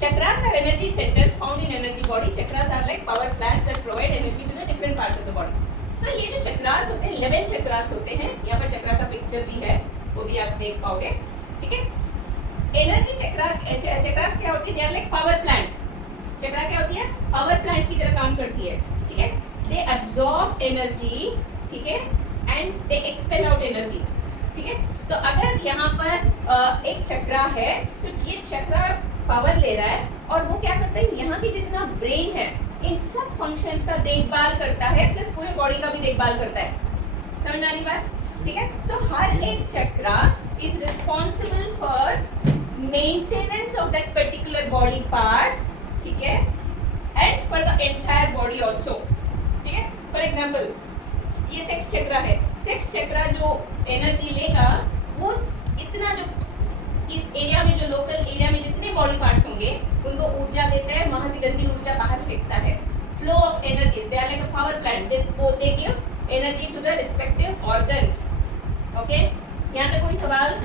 chakras are energy centers found in energy body. Chakras are like power plants that provide energy to the different parts of the body. So ये जो चक्रास होते हैं, 11 चक्रास होते हैं। यहाँ पर चक्रा का picture भी है, वो भी आप देख पाओगे। ठीक है, एनर्जी चक्रास क्या होती है? They are like power plant. Chakra क्या होती है? पावर प्लांट की तरह काम करती है। ठीक है, दे अब्सॉर्ब एनर्जी, ठीक है, and they expel out energy. ठीक है, तो अगर यहाँ पर एक चक्रा है, तो ये चक्रा पावर ले रहा है, और वो क्या करता है, यहाँ की जितना ब्रेन है, इन सब फंक्शंस का देखभाल करता है, प्लस पूरे बॉडी का भी देखभाल करता है। समझ में आ रही बात? ठीक है, सो हर एक chakra is responsible for maintenance of that particular body part, ठीक है, and for the entire body also. ठीक है, फॉर एग्जाम्पल ये सेक्स चक्रा है, सेक्स चक्रा जो एनर्जी लेगा, वो इतना जो इस एरिया में, जो लोकल एरिया में जितने बॉडी पार्ट्स होंगे, उनको ऊर्जा देता है, वहां से गंदी ऊर्जा बाहर फेंकता है। Flow of energies, they are like a power plant, they give energy to the respective organs. Okay, यहाँ तक कोई सवाल?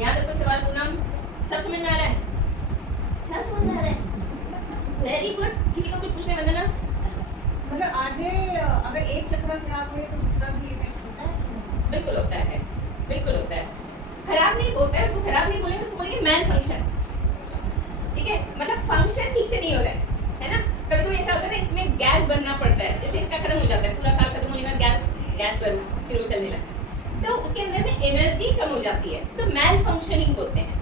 यहाँ तक कोई सवाल? पूनम, सब समझ में आ रहा है? सब समझ में आ रहा है? Very good. किसी को कुछ पूछना है? वंदना, मतलब आगे अगर एक चक्र खराब हुए तो दूसरा भी इफेक्ट होता है? बिल्कुल होता है, बिल्कुल होता है। खराब नहीं होता है, उसको खराब नहीं बोलेंगे, उसको बोलेंगे मैल फंक्शन। ठीक है, मतलब फंक्शन ठीक से नहीं हो रहा है ना। कभी कभी ऐसा होता है ना, इसमें गैस भरना पड़ता है, जैसे इसका खत्म हो जाता है, पूरा साल खत्म होने के बाद गैस भरो, फिर वो चलने लगता है, तो उसके अंदर में एनर्जी कम हो जाती है, तो मैल फंक्शनिंग बोलते हैं।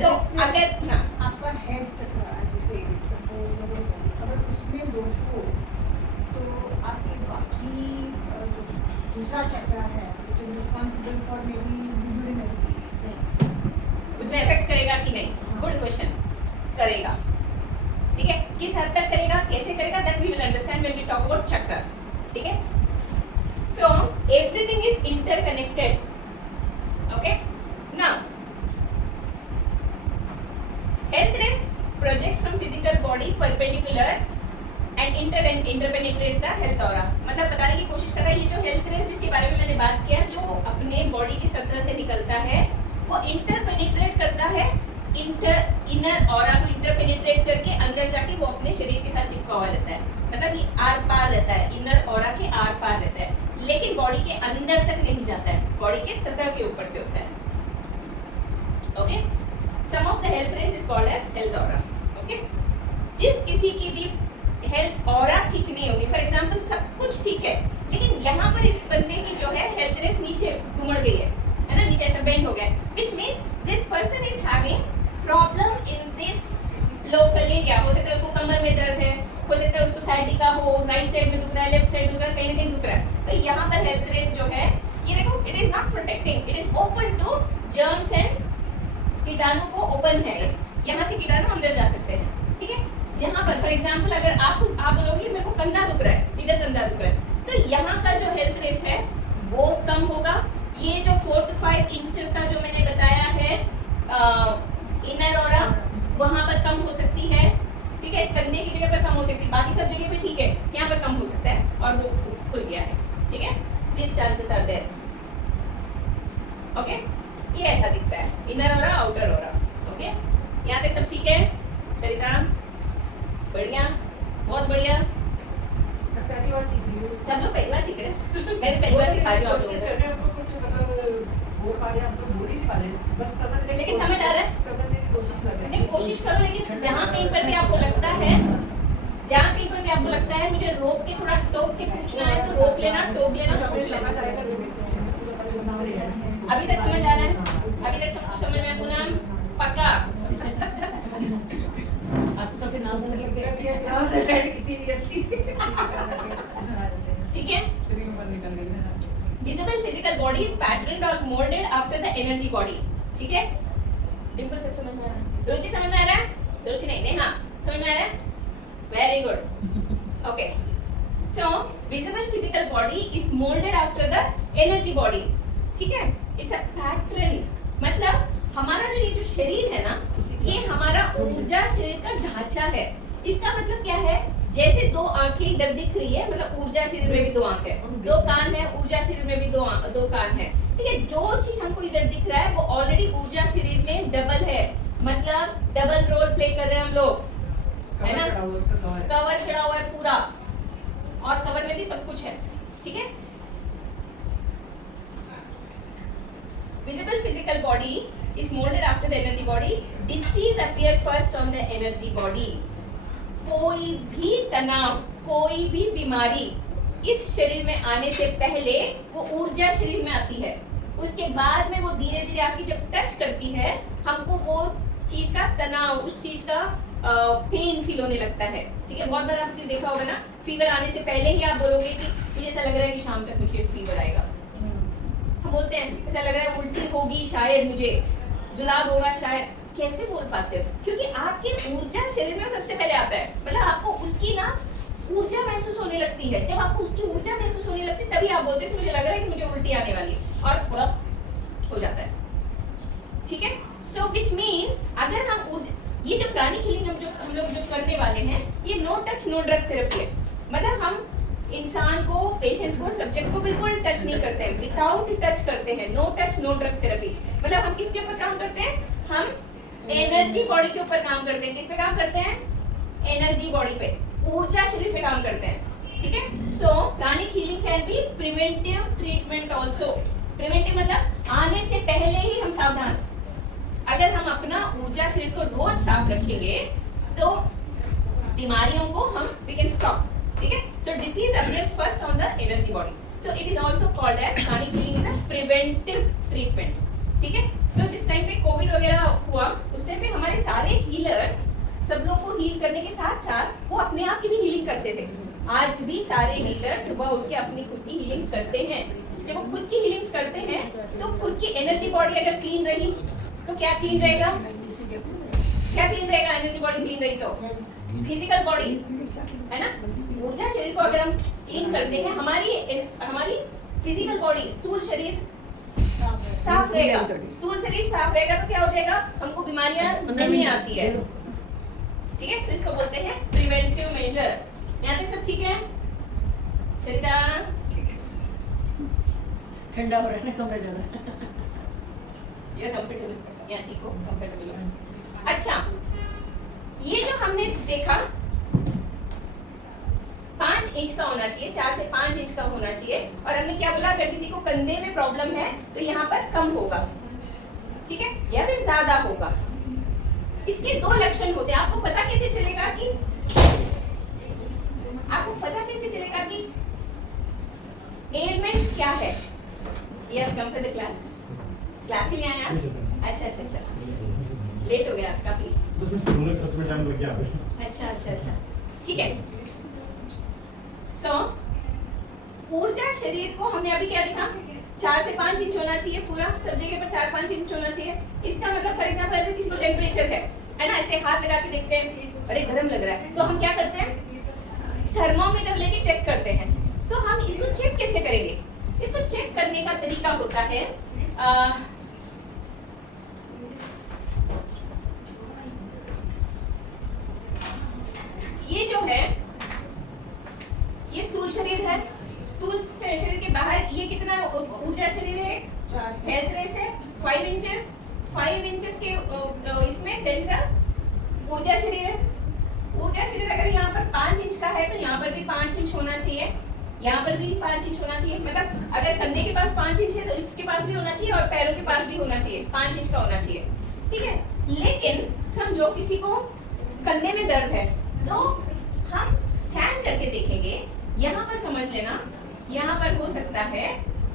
तो अगर हाँ आपका हेड चक्र जैसे अगर उसमें दोष हो तो आपके बाकी जो दूसरा चक्र है which is responsible for maybe उसमें इफेक्ट करेगा कि नहीं? Good question. करेगा, ठीक है। किस हद तक करेगा, कैसे करेगा, that we will understand when we talk about chakras, ठीक है। So everything is interconnected, okay. Now health rays project from physical body perpendicular and interpenetrates the health aura। मतलब बताने की कोशिश कर रहा है ये जो हेल्थ रेस जिसके बारे में मैंने बात किया, जो अपने बॉडी की सतह से निकलता है, वो इंटरपेनिट्रेट करता है इनर ऑरा को इंटरपेनिट्रेट करके अंदर जाके वो अपने शरीर के साथ चिपका हुआ रहता है, मतलब ये आर पार रहता है, इनर ऑरा के आर पार रहता है, लेकिन बॉडी के अंदर तक नहीं जाता है, बॉडी के सतह के ऊपर से होता है, okay. Some of the health rays is called as health aura, okay. जिस किसी की भी हेल्थ ऑरा ठीक नहीं होगी, फॉर एग्जांपल सब कुछ ठीक है, लेकिन यहाँ पर इस बंदे की जो है हेल्थ रेस नीचे घुमड़ गई है ना, नीचे ऐसा बेंड हो गया है, which means this person is having problem in this local area. हो सकता है उसको कमर में दर्द है, हो सकता है उसको साइटिका हो, राइट साइड में दुख रहा है, लेफ्ट साइड दुख रहा है, कहीं ना कहीं दुख रहा है, तो यहाँ पर हेल्थ रेस जो है ये देखो, it is not protecting, it is open to germs and कीटाणु को ओपन है, यहाँ से कीटाणु अंदर जा सकते हैं, ठीक है। जहाँ पर फॉर एग्जांपल अगर आप बोलोगे मेरे को कंधा दुख रहा है, इधर कंधा दुख रहा है, तो यहाँ का जो हेल्थ रेस है वो कम होगा। ये जो 4 to 5 इंचेस का जो मैंने बताया है इनर ऑरा, वहाँ पर कम हो सकती है, ठीक है, कंधे की जगह पर कम हो सकती है, बाकी सब जगह पे ठीक है, यहाँ पर कम हो सकता है और वो खुल गया है, ठीक है। This chances are there, okay. ये ऐसा दिखता है, inner aura, outer aura, okay. यहाँ तक सब ठीक है सरिता? बढ़िया, बहुत बढ़िया। पहली बार सीख रही हूँ। सब लोग पहली बार सीख रहे हैं, मैं भी पहली बार सिखा रही हूँ आप लोगों को। कुछ मतलब बोल पा रहे हैं, हम तो बोल ही नहीं पा रहे, बस समझने की लेकिन समझ आ रहा है, समझने की कोशिश कर रहे हैं। नहीं कोशिश करो, लेकिन जहाँ कहीं पर भी आपको लगता है, जहाँ कहीं पर भी आपको लगता है मुझे रोक के थोड़ा टोक के पूछना है, तो रोक लेना, टोक लेना, पूछ लेना। अभी तक समझ आ रहा है? अभी तक सब कुछ समझ में पूनम पक्का? ठीक है। Visible physical body is patterned or molded after the energy body, ठीक है। डिम्पल सब समझ में आ रहा है? रुचि समझ में आ रहा है? रुचि नहीं, नेहा समझ में आ रहा है? Very good, okay. So visible physical body is molded after the energy body, ठीक है। It's a pattern, मतलब हमारा जो ये जो शरीर है ना, ये हमारा ऊर्जा शरीर का ढांचा है। इसका मतलब क्या है? जैसे दो आंखें इधर दिख रही है, मतलब ऊर्जा शरीर में भी दो आंख है, दो कान है, ऊर्जा शरीर में भी दो कान है, ठीक है। जो चीज हमको इधर दिख रहा है वो ऑलरेडी ऊर्जा शरीर में डबल है, मतलब डबल रोल प्ले कर रहे हैं हम लोग, है ना। कवर चढ़ा हुआ है पूरा, और कवर में भी सब कुछ है, ठीक है। Visible physical body is molded after the energy body. Disease appear first on the energy body. कोई भी तनाव, कोई भी बीमारी इस शरीर में आने से पहले वो ऊर्जा शरीर में आती है, उसके बाद में वो धीरे धीरे आपकी जब टच करती है, हमको वो चीज का तनाव, उस चीज का पेन फील होने लगता है, ठीक है। बहुत बार आपने देखा होगा ना, फीवर आने से पहले ही आप बोलोगे कि मुझे ऐसा लग रहा है कि शाम तक मुझे फीवर आएगा, हम बोलते हैं ऐसा लग रहा है उल्टी होगी शायद, मुझे जुलाब होगा शायद। कैसे बोल पाते हो? क्योंकि आपकी ऊर्जा शरीर में सबसे पहले आता है, मतलब आपको उसकी ना ऊर्जा महसूस होने लगती है। जब आपको उसकी ऊर्जा महसूस होने लगती है तभी आप बोलते हैं कि मुझे लग रहा है कि मुझे उल्टी आने वाली है, और थोड़ा हो जाता है, ठीक है। सो विच मीन्स अगर हम ये जो प्राणिक हीलिंग हम लोग जो करने वाले हैं, ये no touch no drug therapy है, मतलब हम इंसान को, पेशेंट को, सब्जेक्ट को बिल्कुल टच नहीं करते हैं, विदाउट टच करते हैं, no touch no drug therapy. मतलब हम किसके ऊपर काम करते हैं? हम एनर्जी बॉडी के ऊपर काम करते हैं। किस पे काम करते हैं? एनर्जी बॉडी पे, ऊर्जा शरीर पे काम करते हैं, ठीक है। So pranic healing can be preventive treatment also. Preventive मतलब आने से पहले ही हम सावधान। अगर हम अपना ऊर्जा शरीर को रोज साफ रखेंगे तो बीमारियों को हम वी कैन स्टॉप, ठीक है। So disease appears first on the energy body, so it is also called as pranic healing is a preventive treatment, ठीक है। सो जिस टाइम पे कोविड वगैरह हुआ उस टाइम पे हमारे सारे हीलर्स सब लोग को हील करने के साथ साथ वो अपने आप की भी हीलिंग करते थे। आज भी सारे हीलर्स सुबह उठ के अपनी खुद की हीलिंग्स करते हैं। जब वो खुद की हीलिंग्स करते हैं तो खुद की एनर्जी बॉडी अगर क्लीन रही तो क्या क्लीन रहेगा, क्या क्लीन रहेगा, एनर्जी बॉडी क्लीन रही तो फिजिकल बॉडी है ना, ऊर्जा शरीर को अगर हम क्लीन करते हैं हमारी फिजिकल बॉडी स्थूल शरीर साफ रहेगा, स्थूल शरीर साफ रहेगा तो क्या हो जाएगा, हमको बीमारियां नहीं आती है, ठीक है। सो इसको बोलते हैं प्रिवेंटिव मेजर। यहाँ तक सब ठीक है सरिता? ठंडा हो रहा है तो मैं जाना ये कंफर्टेबल, यहाँ ठीक हो, कंफर्टेबल हो। अच्छा, ये जो हमने देखा 5 इंच का होना चाहिए, 4 से 5 इंच का होना चाहिए, और हमने क्या बोला, अगर किसी को कंधे में प्रॉब्लम है तो यहाँ पर कम होगा, ठीक है, या फिर ज्यादा होगा। इसके 2 लक्षण होते हैं। आपको पता कैसे चलेगा कि एलिमेंट क्या है? ये आप कम फॉर द क्लास के लिए आए आप? अच्छा, लेट हो गया काफी। अच्छा, ठीक है। सो ऊर्जा शरीर को हमने अभी क्या देखा, 4 से 5 इंच होना चाहिए पूरा, सब जगह पर 4-5 इंच होना चाहिए। इसका मतलब फॉर एग्जांपल अगर किसी को टेम्परेचर है ना, ऐसे हाथ लगा के देखते हैं, अरे गर्म लग रहा है, तो हम क्या करते हैं, थर्मोमीटर लेके चेक करते हैं। तो हम इसको चेक कैसे करेंगे? इसको चेक करने का तरीका होता है ये जो है, ये स्थूल शरीर है, स्थूल शरीर के बाहर ये कितना ऊर्जा शरीर है, हेल्थ रेस है 5 इंचेस, 5 इंचेस के इसमें देयर इज अ ऊर्जा शरीर है। ऊर्जा शरीर अगर यहाँ पर 5 इंच का है तो यहाँ पर भी 5 इंच होना चाहिए, यहाँ पर भी 5 इंच होना चाहिए। मतलब अगर कंधे के पास 5 इंच है तो इसके पास भी होना चाहिए और पैरों के पास भी होना चाहिए, 5 इंच का होना चाहिए, ठीक है। लेकिन समझो किसी को कंधे में दर्द है तो हम स्कैन करके देखेंगे, यहाँ पर समझ लेना, यहाँ पर हो सकता है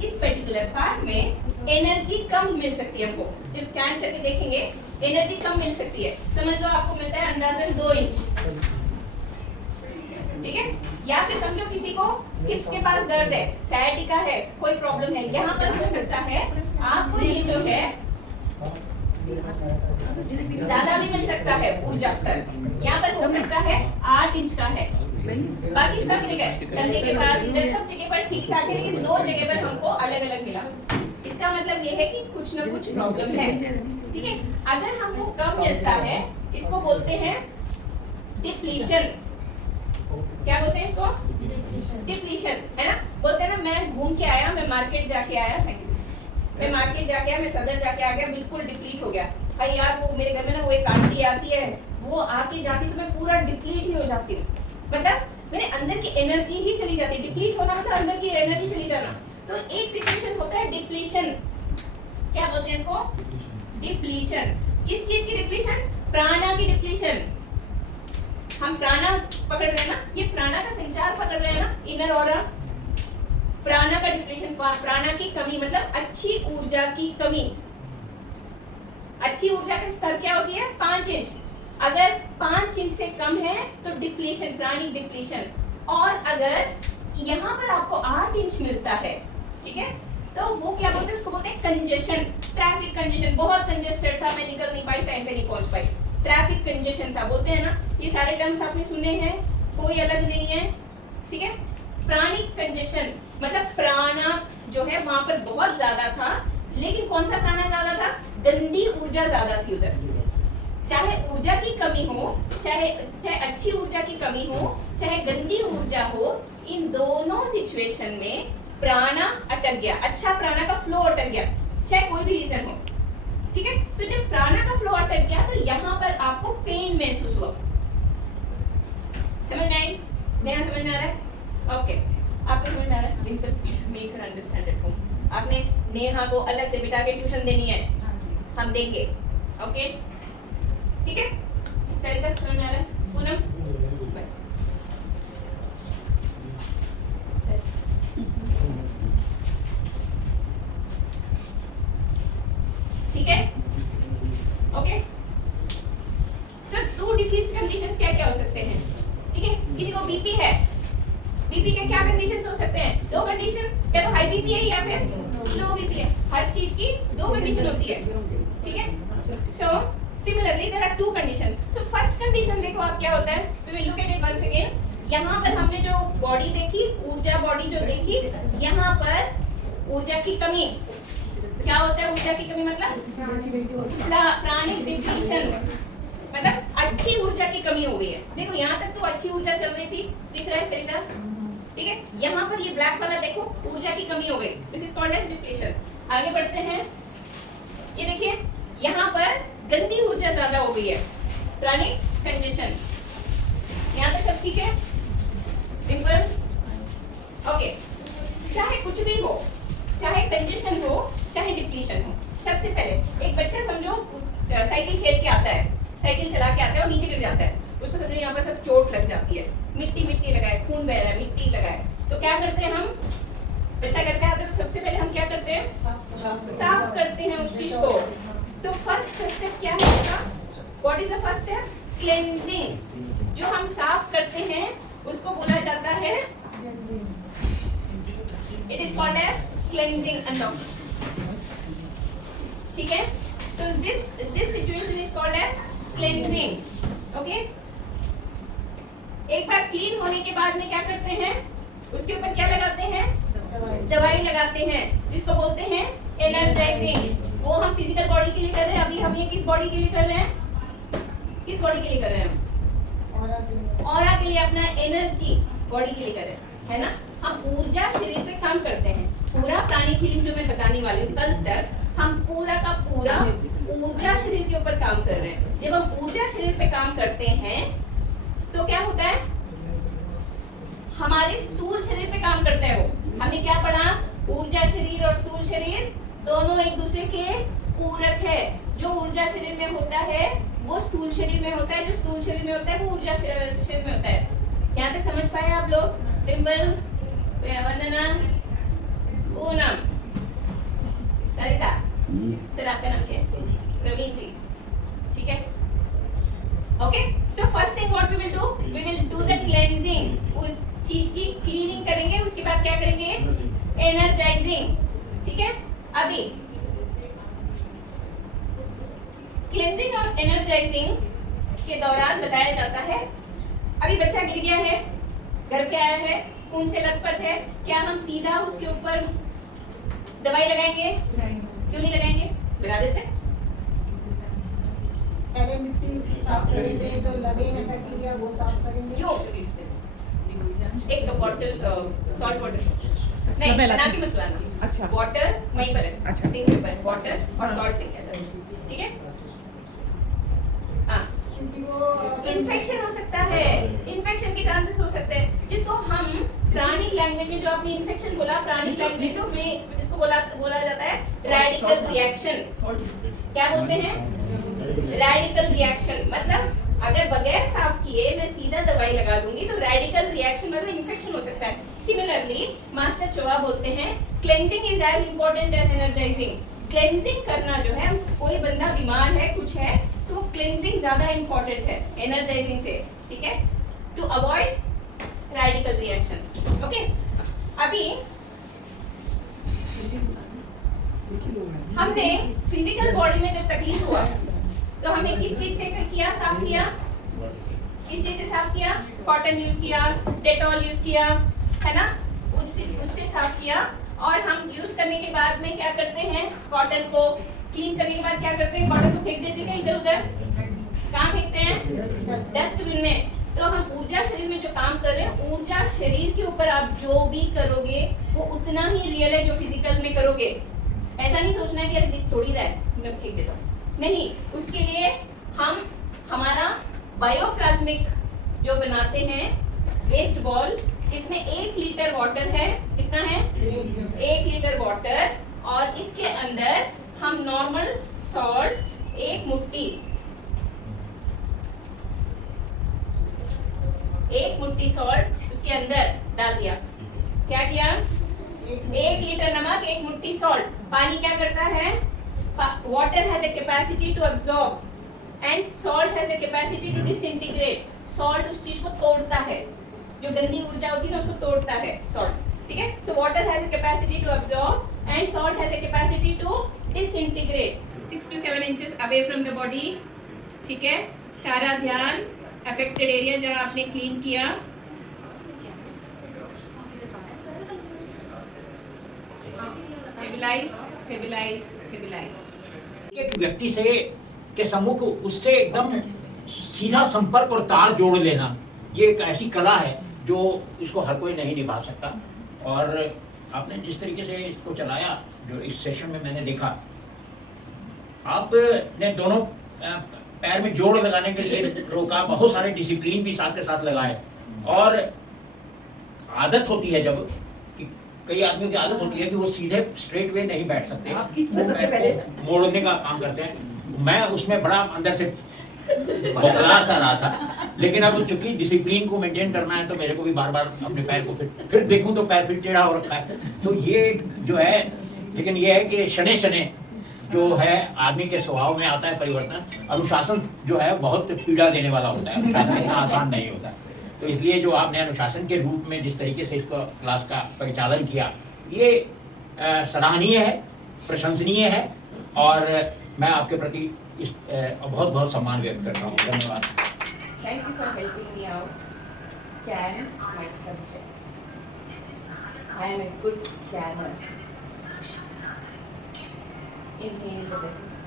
इस पर्टिकुलर पार्ट में एनर्जी कम मिल सकती है। हमको जब स्कैन करके देखेंगे एनर्जी कम मिल सकती है, समझ लो आपको मिलता है अंदाजन 2 इंच, ठीक है। या फिर समझो किसी को हिप्स के पास दर्द है, सciatica है, कोई प्रॉब्लम है, यहाँ पर हो सकता है आपको ये जो है ज्यादा भी मिल सकता है ऊर्जा स्तर, यहाँ पर हो सकता है 8 इंच का है, बाकी सब जगह कंधे के पास इधर सब जगह पर ठीक ठाक है, लेकिन 2 जगह पर हमको अलग अलग मिला। इसका मतलब ये है कि कुछ ना कुछ प्रॉब्लम है, ठीक है। अगर हमको कम मिलता है इसको बोलते हैं डिप्लीशन। क्या बोलते हैं इसको? डिप्लीशन, है ना। बोलते हैं ना, मैं घूम के आया, मैं मार्केट जाके आया, मैं मार्केट जाके आया, मैं सदर जाके आ गया, बिल्कुल डिप्लीट हो गया। भाई यार वो मेरे घर में ना वो एक आंटी आती है, वो आके जाती तो मैं पूरा डिप्लीट ही हो जाती हूँ, मतलब मेरे अंदर की एनर्जी ही चली जाती है। डिप्लीट होना मतलब अंदर की एनर्जी चली जाना। तो एक सिचुएशन होता है डिप्लीशन। क्या बोलते हैं इसको? डिप्लीशन। किस चीज की डिप्लीशन? प्राणा की डिप्लीशन। हम प्राणा पकड़ रहे हैं ना, ये प्राणा का संचार पकड़ रहे हैं ना, इनर ऑरा। प्राणा का डिप्लीशन, प्राणा की कमी मतलब अच्छी ऊर्जा की कमी। अच्छी ऊर्जा का स्तर क्या होती है? 5 इंच। अगर 5 इंच से कम है तो डिप्लीशन, प्राणिक डिप्लीशन। और अगर यहाँ पर आपको 8 इंच मिलता है, ठीक है, तो वो क्या बोलते हैं? उसको बोलते हैं कंजेशन, ट्रैफिक कंजेशन। बहुत कंजेस्टेड था, मैं निकल नहीं पाई, टाइम पे नहीं पहुंच पाई, ट्रैफिक कंजेशन था। बोलते हैं ना, ये सारे टर्म्स आपने सुने हैं, कोई अलग नहीं है, ठीक है। प्राणिक कंजेशन मतलब प्राणा जो है वहां पर बहुत ज्यादा था, लेकिन कौन सा प्राणा ज्यादा था? गंदी ऊर्जा ज्यादा थी उधर। चाहे ऊर्जा की कमी हो, चाहे अच्छी ऊर्जा की कमी हो, चाहे गंदी ऊर्जा हो, इन दोनों सिचुएशन में प्राणा अटक गया, अच्छा प्राणा का फ्लो अटक गया, चाहे कोई भी रीजन हो, ठीक है। तो जब प्राणा का फ्लो अटक गया तो यहाँ पर आपको पेन महसूस हुआ। समझ में आई? नया समझ में आ रहा है? ओके, आपको समझ में आ रहा है? बिल्कुल, you should make her understand at home. आपने नेहा को अलग से बिठा के ट्यूशन देनी है, हम देंगे, ओके, ठीक है। चलिए, समझ में आ रहा है? पूनम कंडीशन हो सकते हैं, 2 कंडीशन, या तो हाई बीपी है या फिर लो बीपी है। हर चीज की 2 कंडीशन होती है, ठीक है। So similarly there are 2 condition. So first condition देखो आप क्या होता है, we will look at it once again. यहाँ पर हमने जो बॉडी देखी, ऊर्जा बॉडी जो देखी, यहाँ पर ऊर्जा की कमी, क्या होता है ऊर्जा की कमी मतलब प्राणिक डिप्लीशन, मतलब अच्छी ऊर्जा की कमी हो गई है। देखो यहाँ तक तो अच्छी ऊर्जा चल रही थी, दिख रहा है सही तरह, ठीक है। यहाँ पर ये ब्लैक वाला देखो ऊर्जा की कमी हो गई, this is called as depletion. आगे बढ़ते हैं, ये देखिए यहाँ पर गंदी ऊर्जा ज्यादा हो गई है, प्राणिक कंजेशन। यहाँ तक सब ठीक है, सिंपल, ओके। चाहे कुछ भी हो, चाहे कंजेशन हो चाहे डिप्लीशन हो, सबसे पहले एक बच्चा समझो साइकिल खेल के आता है, साइकिल चला के आता है और नीचे गिर जाता है, उसको समझो यहाँ पर सब चोट लग जाती है, मिट्टी मिट्टी लगा है, खून बह रहा है, मिट्टी लगा है, तो क्या करते हैं हम, बच्चा करके आता है तो सबसे पहले हम क्या करते हैं, साफ करते हैं उस चीज को। सो फर्स्ट स्टेप क्या है इसका, what is the first step, cleansing. जो हम साफ करते हैं उसको बोला जाता है, it is called as cleansing unlock, ठीक है। तो this situation is called as cleansing, okay. एक बार क्लीन होने के बाद में क्या करते हैं, उसके ऊपर क्या लगाते हैं, दवाई लगाते हैं, जिसको बोलते हैं एनर्जाइजिंग। वो हम फिजिकल बॉडी के लिए कर रहे हैं, अभी हम ये किस बॉडी के लिए कर रहे हैं, किस बॉडी के लिए कर रहे हैं, ऑरा के लिए, अपना एनर्जी बॉडी के लिए कर रहे हैं, है ना। हम ऊर्जा शरीर पे काम करते हैं, पूरा प्राणिक हीलिंग जो मैं बताने वाली हूँ कल तक, हम पूरा का पूरा ऊर्जा शरीर के ऊपर काम कर रहे हैं। जब हम ऊर्जा शरीर पे काम करते हैं तो क्या होता है, हमारे स्थूल शरीर पे काम करता है वो। हमने क्या पढ़ा, ऊर्जा शरीर और स्थूल शरीर दोनों एक दूसरे के पूरक है। जो ऊर्जा शरीर में होता है वो स्थूल शरीर में होता है, जो स्थूल शरीर में होता है वो ऊर्जा शरीर में होता है। यहाँ तक समझ पाए आप लोग? डिम्पल, वंदना, पूनम, सरिता, सर आपका नाम क्या है? प्रवीण जी, ठीक है, okay. So first thing what we will do, we will do the cleansing, उस चीज की क्लीनिंग करेंगे, उसके बाद क्या करेंगे, एनर्जाइजिंग, ठीक है। अभी क्लेंजिंग और एनर्जाइजिंग के दौरान बताया जाता है, अभी बच्चा गिर गया है, घर पे आया है, खून से लथपथ है, क्या हम सीधा उसके ऊपर दवाई लगाएंगे? क्यों नहीं लगाएंगे, लगा देते हैं। पहले मिट्टी उसकी साफ करेंगे, जो लगे हैं बैक्टीरिया वो साफ करेंगे। क्यों? एक तो बॉटल सॉल्ट वाटर नहीं बना के मत लाना, अच्छा, वाटर वहीं पर है, अच्छा, सिंक के ऊपर है, वाटर और सॉल्ट लेके आ जाओ, ठीक है। हाँ, क्योंकि वो इन्फेक्शन हो सकता है, इन्फेक्शन के चांसेस हो सकते हैं, जिसको हम प्राणिक लैंग्वेज में, जो आपने इन्फेक्शन बोला, प्राणिक लैंग्वेज में इसको बोला जाता है रेडिकल रिएक्शन। क्या बोलते हैं? Radical reaction. मतलब अगर बगैर साफ किए मैं सीधा दवाई लगा दूंगी तो रेडिकल रिएक्शन मतलब इन्फेक्शन हो सकता है। सिमिलरली मास्टर चोआ बोलते हैं cleansing is as important as energising. Cleansing करना जो है, कोई बंदा बीमार है, कुछ है, तो क्लेंजिंग ज्यादा इम्पोर्टेंट है एनर्जाइजिंग से, ठीक है, to avoid radical reaction, okay. अभी हमने फिजिकल बॉडी में जब तकलीफ हुआ तो हमने किस चीज से किया, साफ किया, किस चीज से साफ किया, कॉटन यूज किया, डेटॉल यूज किया, है ना, उससे साफ किया। और हम यूज करने के बाद में क्या करते हैं, कॉटन को क्लीन करने के बाद क्या करते हैं, कॉटन को फेंक देते हैं इधर उधर, कहाँ फेंकते हैं, डस्टबिन में। तो हम ऊर्जा शरीर में जो काम कर रहे हैं, ऊर्जा शरीर के ऊपर आप जो भी करोगे वो उतना ही रियल है जो फिजिकल में करोगे। ऐसा नहीं सोचना है कि अरे थोड़ी रहा है मैं फेंक देता हूँ, नहीं। उसके लिए हम हमारा बायोप्लाज्मिक जो बनाते हैं वेस्ट बॉल, इसमें 1 लीटर वाटर है, कितना है, 1 लीटर वाटर, और इसके अंदर हम नॉर्मल सॉल्ट 1 मुट्ठी सॉल्ट उसके अंदर डाल दिया। क्या किया, 1 लीटर नमक, 1 मुट्ठी सॉल्ट। पानी क्या करता है, water has a capacity to absorb and salt has a capacity to disintegrate. Salt उस चीज को तोड़ता है, जो गंदी ऊर्जा होती है ना उसको तोड़ता है सॉल्ट, ठीक है. So water has a capacity to absorb and salt has a capacity to disintegrate 6 to 7 inches away from the body. ठीक है, सारा ध्यान अफेक्टेड एरिया जहाँ आपने क्लीन किया. Stabilise stabilise stabilise. एक व्यक्ति से के सम्मुख उससे एकदम सीधा संपर्क और तार जोड़ लेना, ये एक ऐसी कला है जो इसको हर कोई नहीं निभा सकता. और आपने जिस तरीके से इसको चलाया, जो इस सेशन में मैंने देखा, आपने दोनों पैर में जोड़ लगाने के लिए रोका, बहुत सारे डिसिप्लिन भी साथ के साथ लगाए. और आदत होती है जब कि कई आदमियों की आदत होती है कि वो सीधे स्ट्रेट वे नहीं बैठ सकते, पैर को मोड़ने का काम करते हैं. मैं उसमें बड़ा अंदर से बौखला सा रहा था, लेकिन अब चूंकि डिसिप्लिन को मेंटेन करना है तो मेरे को भी बार बार अपने पैर को फिर देखूं तो पैर फिर टेढ़ा हो रखा है. तो ये जो है, लेकिन ये है कि शनै शनै जो है आदमी के स्वभाव में आता है परिवर्तन. अनुशासन जो है बहुत पीड़ा देने वाला होता है, अनुशासन इतना आसान नहीं होता. तो इसलिए जो आपने अनुशासन के रूप में जिस तरीके से इसको क्लास का परिचालन किया, ये सराहनीय है, प्रशंसनीय है. और मैं आपके प्रति इस बहुत बहुत सम्मान व्यक्त करता हूँ. धन्यवाद. Thank you for helping me out. Scan my subject. I am a good scanner. Inhale the blessings.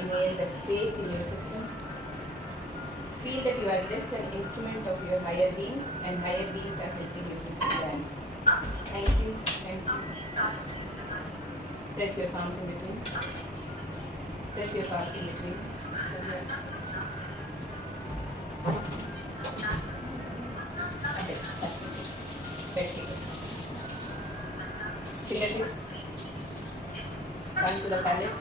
Inhale the faith in your system. Feel that you are just an instrument of your higher beings, and higher beings are helping you to scan. Thank you. Thank you. Press your palms in between. Press your palms in between. So here. Okay. Let's take it. Fingertips. Come to the palate.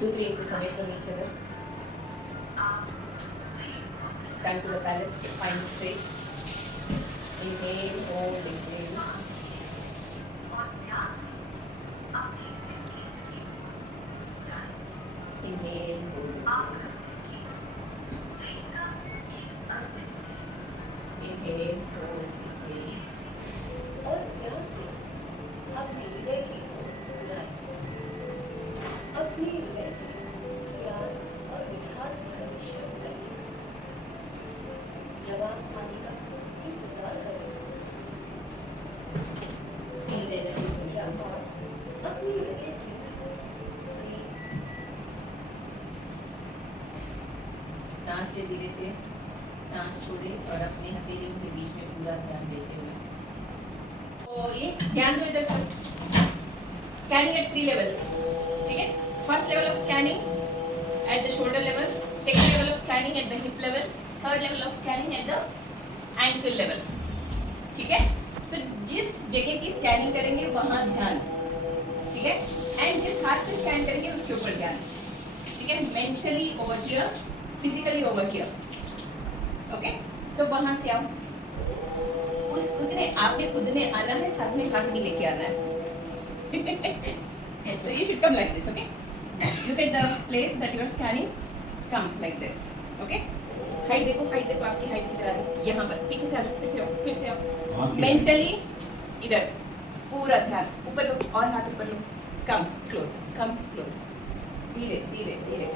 Two, 3 inches away from each other. Come to the palate, spine straight. Inhale, hold, exhale. Inhale, hold, exhale. Inhale, hold, exhale. Feel the energies in your body. सांस ले धीरे से, सांस छोड़े और अपने हथेलियों के बीच में पूरा ध्यान देते हुए. तो ये ध्यान दो इधर से. Scanning at 3 levels. ठीक है, first level of scanning at the shoulder level, second level of scanning at the hip level, third level of scanning at the ankle level. ठीक है, सो जिस जगह की स्कैनिंग करेंगे वहाँ ध्यान. ठीक है, एंड जिस हाथ से स्कैन करेंगे उसके ऊपर ध्यान. ठीक है, mentally over here, physically over here. Okay, so वहाँ से आओ. उस उतने आपने खुद में आना है, साथ में हाथ भी लेके आना है. So you should come like this, okay? Look at the place that you are scanning. Come like this, okay? Height देखो आपकी height किधर आ रही है? यहाँ पर. पीछे से आओ, फिर से आओ. Mentally इधर पूरा ध्यान. ऊपर लो और हाथ ऊपर लो. Come close, come close. धीरे धीरे धीरे.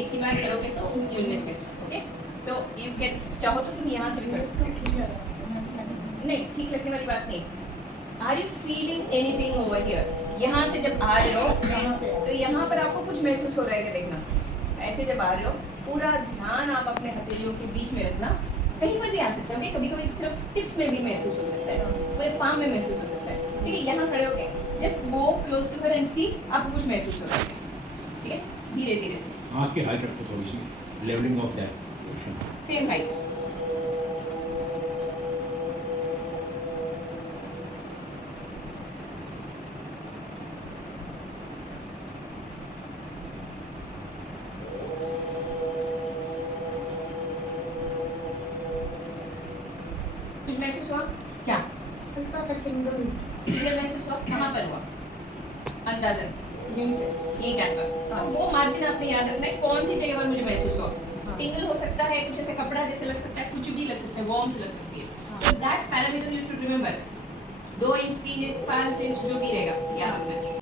एक दिमाग करोगे तो you miss it. Okay, so you can, चाहो तो तुम यहाँ से भी कर सकते हो. नहीं, ठीक लगने वाली बात नहीं. Are you feeling anything over here? यहाँ से जब आ रहे हो तो यहाँ पर आपको कुछ महसूस हो रहा है कि देखना. ऐसे जब आ रहे हो पूरा ध्यान आप अपने हथेलियों के बीच में रखना. कहीं पर भी आ सकते हो, कभी कभी सिर्फ टिप्स में भी महसूस हो सकता है, पूरे पाम में महसूस हो सकता है. ठीक है, यहाँ खड़े होके just go close to her and see आपको कुछ महसूस हो रहा है. ठीक है, धीरे धीरे से आँख की हाइट रखो थोड़ी सी, levelling of that. Same height. कुछ महसूस हुआ क्या? हल्का सा टिंगल टिंगल महसूस हुआ? कहाँ पर हुआ? अंदाजन यहीं पे ये के आसपास. तो वो मार्जिन आपने याद रखना है कौन सी जगह पर मुझे महसूस हुआ. हाँ। टिंगल हो सकता है, कुछ ऐसे कपड़ा जैसे लग सकता है, कुछ भी लग सकता है, वार्मथ लग सकती है. So that parameter you should remember. 2 inch 3 inch 5 inch जो भी रहेगा याद रखना है.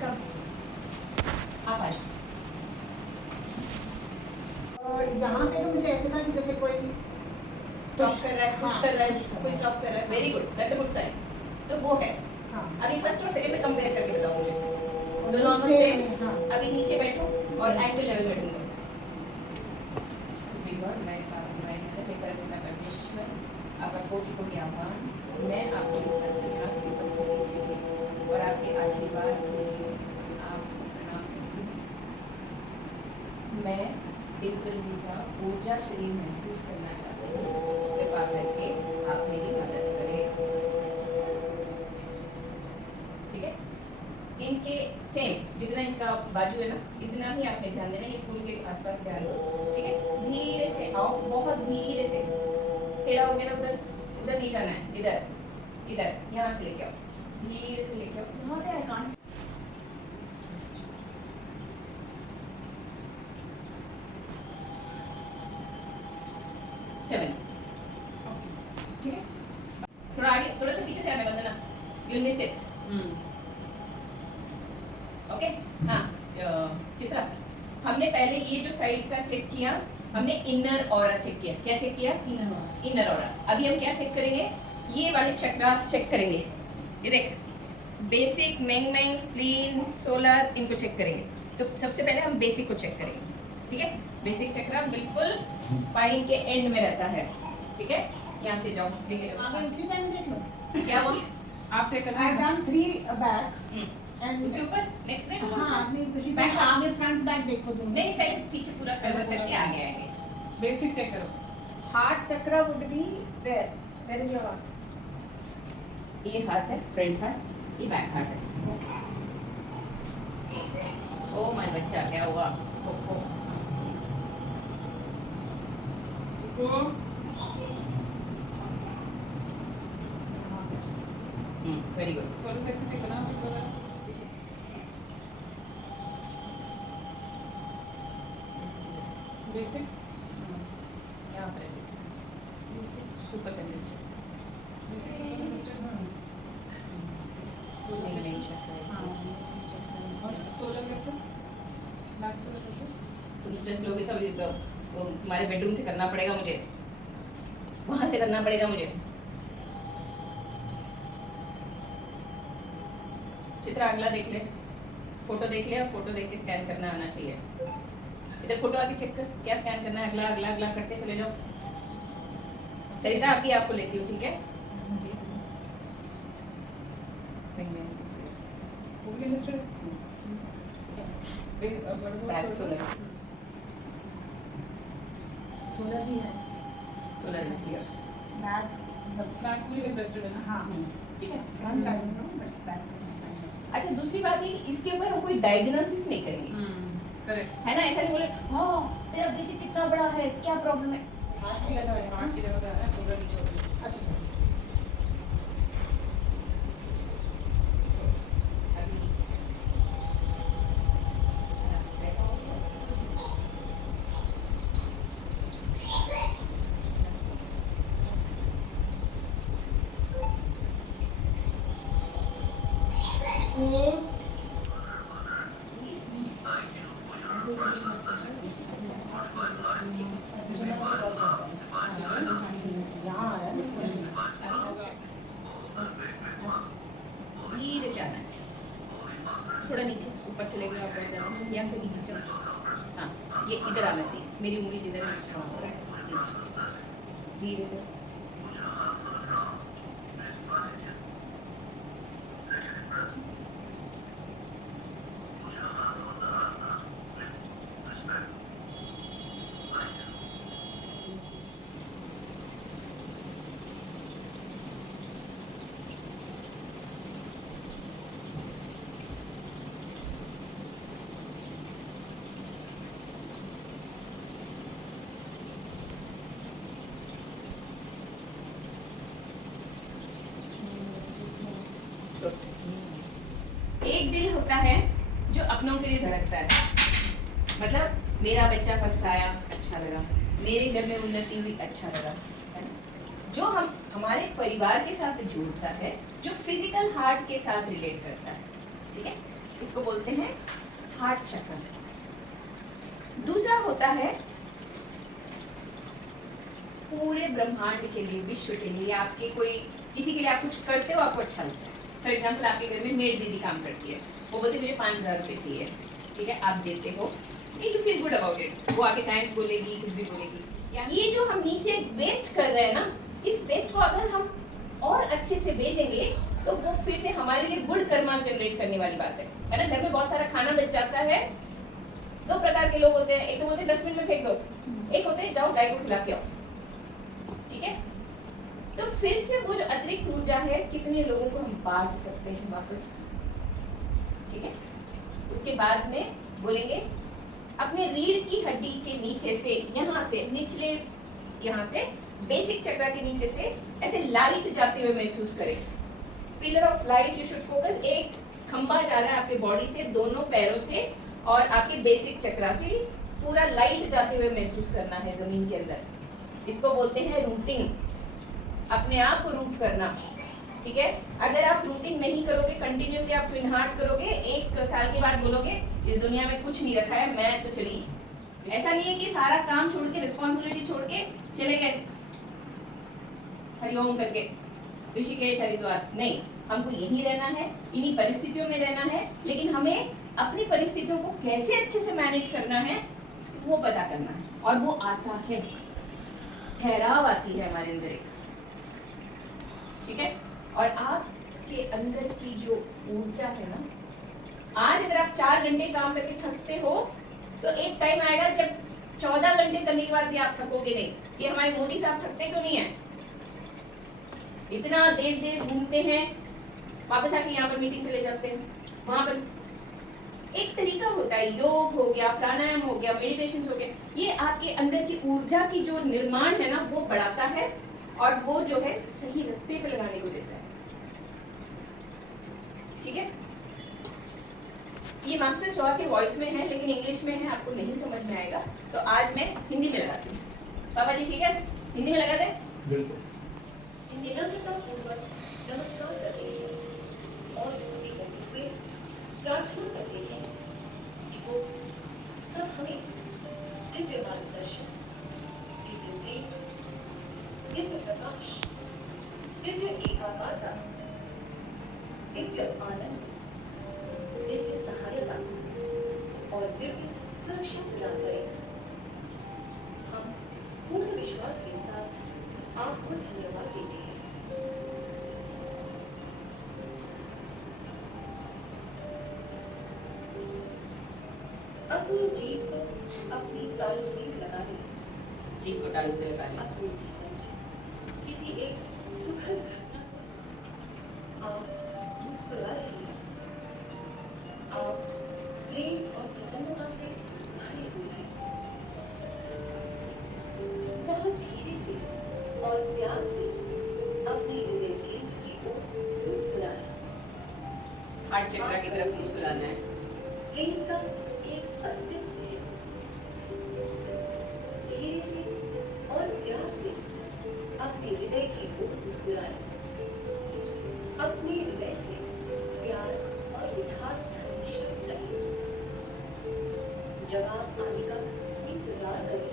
कब? आप आ जाओ. यहाँ पे तो मुझे ऐसे था कि जैसे कोई स्टॉप कर रहा है, पुश हाँ, कर रहा है, push कर कोई रहा है। स्टॉप कर रहा है. Very good, that's a good sign. तो वो है. हाँ अभी फर्स्ट और सेकंड में कंपेयर करके बताओ मुझे. और दोनों ऑलमोस्ट उससे- सेम. हाँ अभी नीचे बैठो और एंकल लेवल बैठूंगा. सुप्रीम गॉड, मैं लेकर अपना परमेश्वर आपका कोटि कोटि आभार. मैं आपको इस सत्य की उपस्थिति के लिए और आपके आशीर्वाद के लिए आपको प्रणाम करती हूँ. मैं बिल्कुल जी का ऊर्जा शरीर महसूस करना चाहती हूँ. कृपा करके आप मेरी मदद करें. ठीक है. इनके सेम जितना इनका बाजू है ना, इतना ही आपने ध्यान देना. ये फूल के आसपास ध्यान दो. ठीक है. धीरे से आओ, बहुत धीरे से. टेढ़ा हो गया ना उधर, उधर नहीं जाना है. इधर इधर यहाँ से लेके आओ, धीरे से लेके आओ. यहाँ पे I can't सेवन. ठीक है. थोड़ा आगे, थोड़ा सा पीछे से आना Vandana. You miss it. Okay. हाँ चित्रा, हमने पहले ये जो साइड्स का चेक किया, हमने इनर ऑरा चेक किया. क्या चेक किया? Inner aura. अभी हम क्या चेक करेंगे? ये वाले चक्रास चेक करेंगे. ये देख, बेसिक, मेंग मेंग, स्प्लीन, सोलर, इनको चेक करेंगे. तो सबसे पहले हम बेसिक को चेक करेंगे. ठीक है. बेसिक चक्रा बिल्कुल स्पाइन के एंड में रहता है. ठीक है. यहाँ से जाओ, देखे आगे उसी टाइम देख लो. क्या हुआ? आप चेक I have करना done 3 back and उसके ऊपर नेक्स्ट में हाँ नहीं कुछ Back. आगे फ्रंट बैक देखो तुम. नहीं पहले पीछे पूरा कवर करके आगे आएंगे. बेसिक चेक करो. Heart chakra would be where? Where is your heart? ये हार्ट है, फ्रंट हार्ट, ये बैक हार्ट है. ओ माय बच्चा, क्या हुआ? ओ वेरी गुड. थोड़ा कैसे चेक करना है? बेसिक यहाँ पर है सुपर कंजेस्टेड. नहीं नहीं चक्कर और solar plexus, back solar plexus. तुम स्ट्रेस लोगे तो वो तुम्हारे बेडरूम से करना पड़ेगा मुझे. वहाँ से करना पड़ेगा मुझे. चित्रा अगला देख ले. फोटो देख ले और फोटो देख के स्कैन करना आना चाहिए. इधर फोटो आके चेक कर, क्या स्कैन करना है. अगला अगला अगला करते चले जाओ. सरिता अभी आपको लेती हूँ. ठीक है. वो भी इंटरेस्टेड है. Back solar. सोलर भी है. Solar is here. Back back भी इंटरेस्टेड है ना. हाँ ठीक है. Front I don't know but back. अच्छा, दूसरी बात ये कि इसके ऊपर हम कोई डायग्नोसिस नहीं करेंगे. करेक्ट. है ना. ऐसा नहीं बोले हाँ तेरा बेसिक कितना बड़ा है, क्या प्रॉब्लम है. हाथ भी लगा है. हार्ट की जगह पे आ रहा है, सोलर नीचे होती है. अच्छा अभी नीचे से. आराम से बैठो. यहाँ आया धीरे से आना है. थोड़ा नीचे ऊपर चले गए आप. यहाँ से नीचे से. हाँ ये इधर आना चाहिए. मेरी उंगली जिधर है धीरे से. एक दिल होता है जो अपनों के लिए धड़कता है, मतलब मेरा बच्चा फर्स्ट आया अच्छा लगा, मेरे घर में उन्नति हुई अच्छा लगा, है ना? जो हम हमारे परिवार के साथ जोड़ता है, जो फिजिकल हार्ट के साथ रिलेट करता है, ठीक है, इसको बोलते हैं हार्ट चक्र। दूसरा होता है पूरे ब्रह्मांड के लिए, विश्व के लिए, आपके कोई किसी के लिए आप कुछ करते हो, आपको अच्छा लगता है। फॉर एग्जाम्पल आपके घर में मेड दीदी काम करती है, वो बोलती है मुझे 5,000 रुपये चाहिए, ठीक है, आप देते हो, you feel good about it, वो आके थैंक्स बोलेगी, कुछ भी बोलेगी। यानी ये जो हम नीचे वेस्ट कर रहे हैं ना, इस वेस्ट को अगर हम और अच्छे से बेचेंगे तो वो फिर से हमारे लिए गुड कर्मा जनरेट करने वाली बात है ना। घर में बहुत सारा खाना बच जाता है, दो प्रकार के लोग होते हैं, एक तो बोलते हैं डस्टबिन में फेंक दो, एक होते हैं जाओ गाय को खिला के आओ, ठीक है। तो फिर से वो जो अतिरिक्त ऊर्जा है, कितने लोगों को हम बांट सकते हैं वापस, ठीक है। उसके बाद में बोलेंगे अपने रीढ़ की हड्डी के नीचे से, यहाँ से निचले, यहाँ से बेसिक चक्र के नीचे से ऐसे लाइट जाते हुए महसूस करें। Pillar of light you should focus, एक खंबा जा रहा है आपके बॉडी से, दोनों पैरों से और आपके बेसिक चक्र से पूरा लाइट जाते हुए महसूस करना है जमीन के अंदर। इसको बोलते हैं रूटिंग, अपने आप को रूट करना, ठीक है। अगर आप रूटिंग नहीं करोगे, कंटिन्यूसली आप ट्विन हार्ट करोगे, 1 साल के बाद बोलोगे इस दुनिया में कुछ नहीं रखा है, मैं तो चली। ऐसा नहीं है कि सारा काम छोड़ के, रिस्पॉन्सिबिलिटी छोड़ के चले गए हरिओम करके ऋषिकेश हरिद्वार, नहीं, हमको यहीं रहना है, इन्हीं परिस्थितियों में रहना है, लेकिन हमें अपनी परिस्थितियों को कैसे अच्छे से मैनेज करना है वो पता करना है, और वो आता है, ठहराव आती है हमारे अंदर एक, ठीक है। और आपके अंदर की जो ऊर्जा है ना, आज अगर आप 4 घंटे काम करके थकते हो तो एक टाइम आएगा जब 14 घंटे करने के बाद भी आप थकोगे नहीं। ये हमारे मोदी साहब थकते क्यों नहीं है? इतना देश देश घूमते हैं, वापस आके यहाँ पर मीटिंग चले जाते हैं, वहां पर एक तरीका होता है, योग हो गया, प्राणायाम हो गया, मेडिटेशन हो गया, ये आपके अंदर की ऊर्जा की जो निर्माण है ना वो बढ़ाता है और वो जो है सही रास्ते पे लगाने को देता है, ठीक है। ये मास्टर चौहा के वॉइस में है, लेकिन इंग्लिश में है, आपको नहीं समझ में आएगा, तो आज मैं हिंदी में लगाती हूँ। पापा जी ठीक है, हिंदी में लगा दें? बिल्कुल। पूर्वक नमस्कार करते हैं और स्तुति करते हुए प्रार्थना करते हैं कि वो सब हमें दिव्य मार्गदर्शन, दिव्य प्रेम, दिव्य प्रकाश, दिव्य एकाग्रता, दिव्य आनंद, दिव्य सहायता और दिव्य सुरक्षा प्रदान करें। हम पूर्ण विश्वास के साथ आपको धन्यवाद देते हैं। अपनी जीभ को अपनी तालू से लगा लें। जीभ को तालू से लगा लें। अपने जीवन में किसी एक सुखद घटना को आप मुस्कुरा रहे हैं। आप प्रेम और प्रसन्नता से भरे हुए हैं। बहुत धीरे से और प्यार से अपनी हृदय केंद्र की ओर मुस्कुराएं। हार्ट चक्र की तरफ मुस्कुराना है। प्रेम का एक अस्तित्व है। धीरे से और प्यार से अपने हृदय की ओर मुस्कुराएं। अपने हृदय से प्यार और मिठास धर्मशाली करें। जवाब आने का इंतजार करें।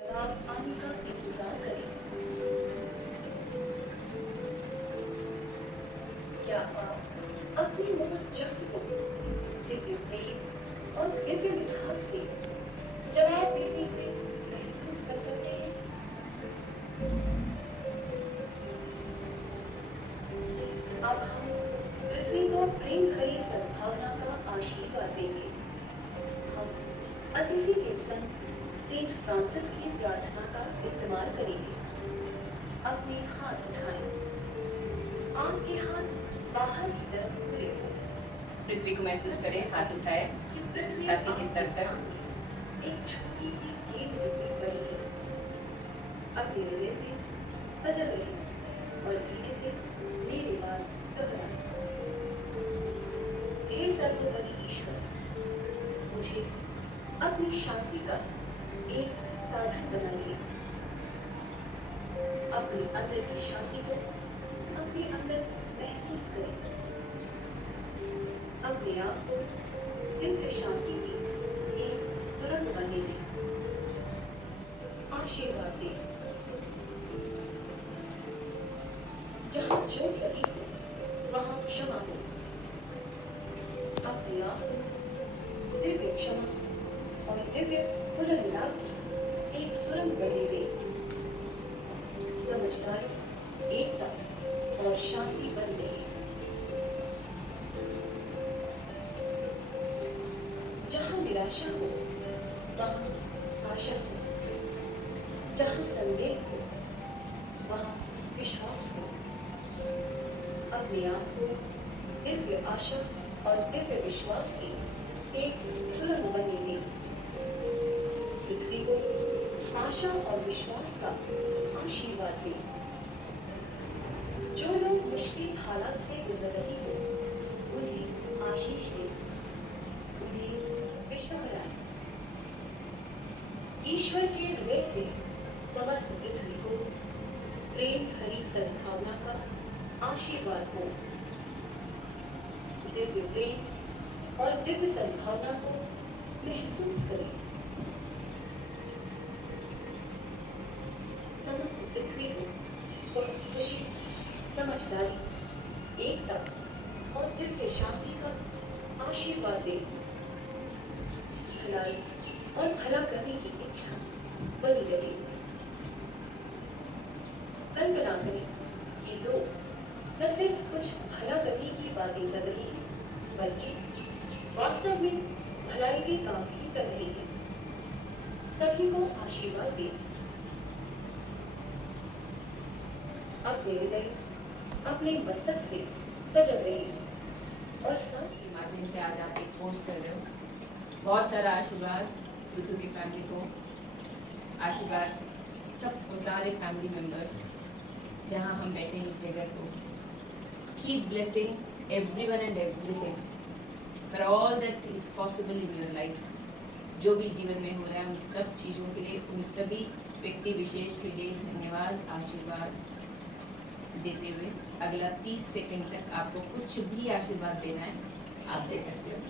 जवाब आने का इंतजार करें। क्या आप अपने मनोचक्र को दिव्य प्रेम और दिव्य मिठास से जवाब देते हुए महसूस कर सकते हैं? अब हम पृथ्वी को प्रेम भरी सद्भावना का आशीर्वाद देंगे। हम असीसी के संत सेंट फ्रांसिस की प्रार्थना का इस्तेमाल करेंगे। अपने हाथ उठाएं। आपके हाथ बाहर की तरफ खुले हों। पृथ्वी को महसूस करें, हाथ उठाए, छाती की स्तर तक एक छोटी सी गेंद जितनी बड़ी है। अपने हृदय से सजग रहें और धीरे से मेरी बात दोहराएं। सर्वोपरि ईश्वर मुझे अपनी शांति का एक साधन बनाइए। अपने अंदर की शांति को अपने अंदर महसूस करें। अपने आप को दिव्य शांति की एक सुरंग बनने दें। आशीर्वाद दें। जहाँ चोट लगी हो वहाँ क्षमा हो। अपने आप को दिव्य क्षमा और दिव्य पुनर्मिलाप की एक सुरंग बनने दें। समझदारी, एकता और शांति बन गई। जहाँ निराशा हो वहाँ आशा हो। जहाँ संदेह हो वहाँ विश्वास हो। अपने आप को दिव्य आशा और दिव्य विश्वास की एक सुरंग बनने दें। पृथ्वी को आशा और विश्वास का आशीर्वाद दें। जो लोग मुश्किल हालात से गुजर रहे हो उन्हें आशीष दें। उन्हें विश्व बनाएं। ईश्वर के हृदय से समस्त पृथ्वी को प्रेम भरी सद्भावना का आशीर्वाद हो। दिव्य प्रेम और दिव्य सद्भावना को महसूस करें। समस्त पृथ्वी को खुशी, समझदारी, एकता और दिव्य शांति का आशीर्वाद दें। भलाई और भला करने की इच्छा बनी रहे। कल्पना करें कि लोग न सिर्फ कुछ भला करने की बातें कर रहे हैं बल्कि वास्तव में भलाई के काम भी कर रहे हैं। सभी को आशीर्वाद दें। अपने हृदय, अपने मस्तक से सजग रहिए और सांस के माध्यम से आज आप एक पोस्ट कर रहे हो। बहुत सारा आशीर्वाद ऋतु की फैमिली को, आशीर्वाद सबको, सारे फैमिली मेंबर्स जहाँ हम बैठे हैं इस जगह को। Keep blessing everyone and everything for all that is possible in your life. जो भी जीवन में हो रहा है उन सब चीज़ों के लिए, उन सभी व्यक्ति विशेष के लिए धन्यवाद, आशीर्वाद देते हुए अगला 30 सेकंड तक आपको कुछ भी आशीर्वाद देना है आप दे सकते हो।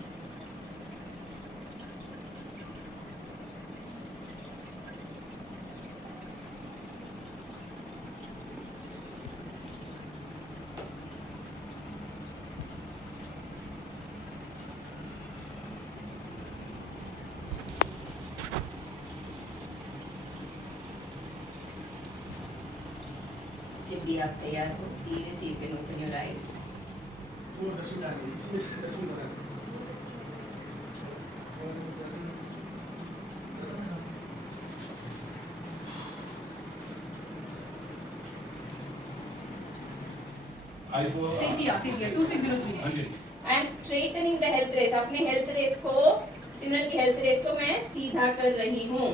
जब भी आप तैयार हो धीरे से you can open your eyes। वो रसूल आ गई, रसूल आ गई। Sit here, 2603। I am straightening the health rays. अपने हेल्थ रेस को, सिमरन की हेल्थ रेस को मैं सीधा कर रही हूँ।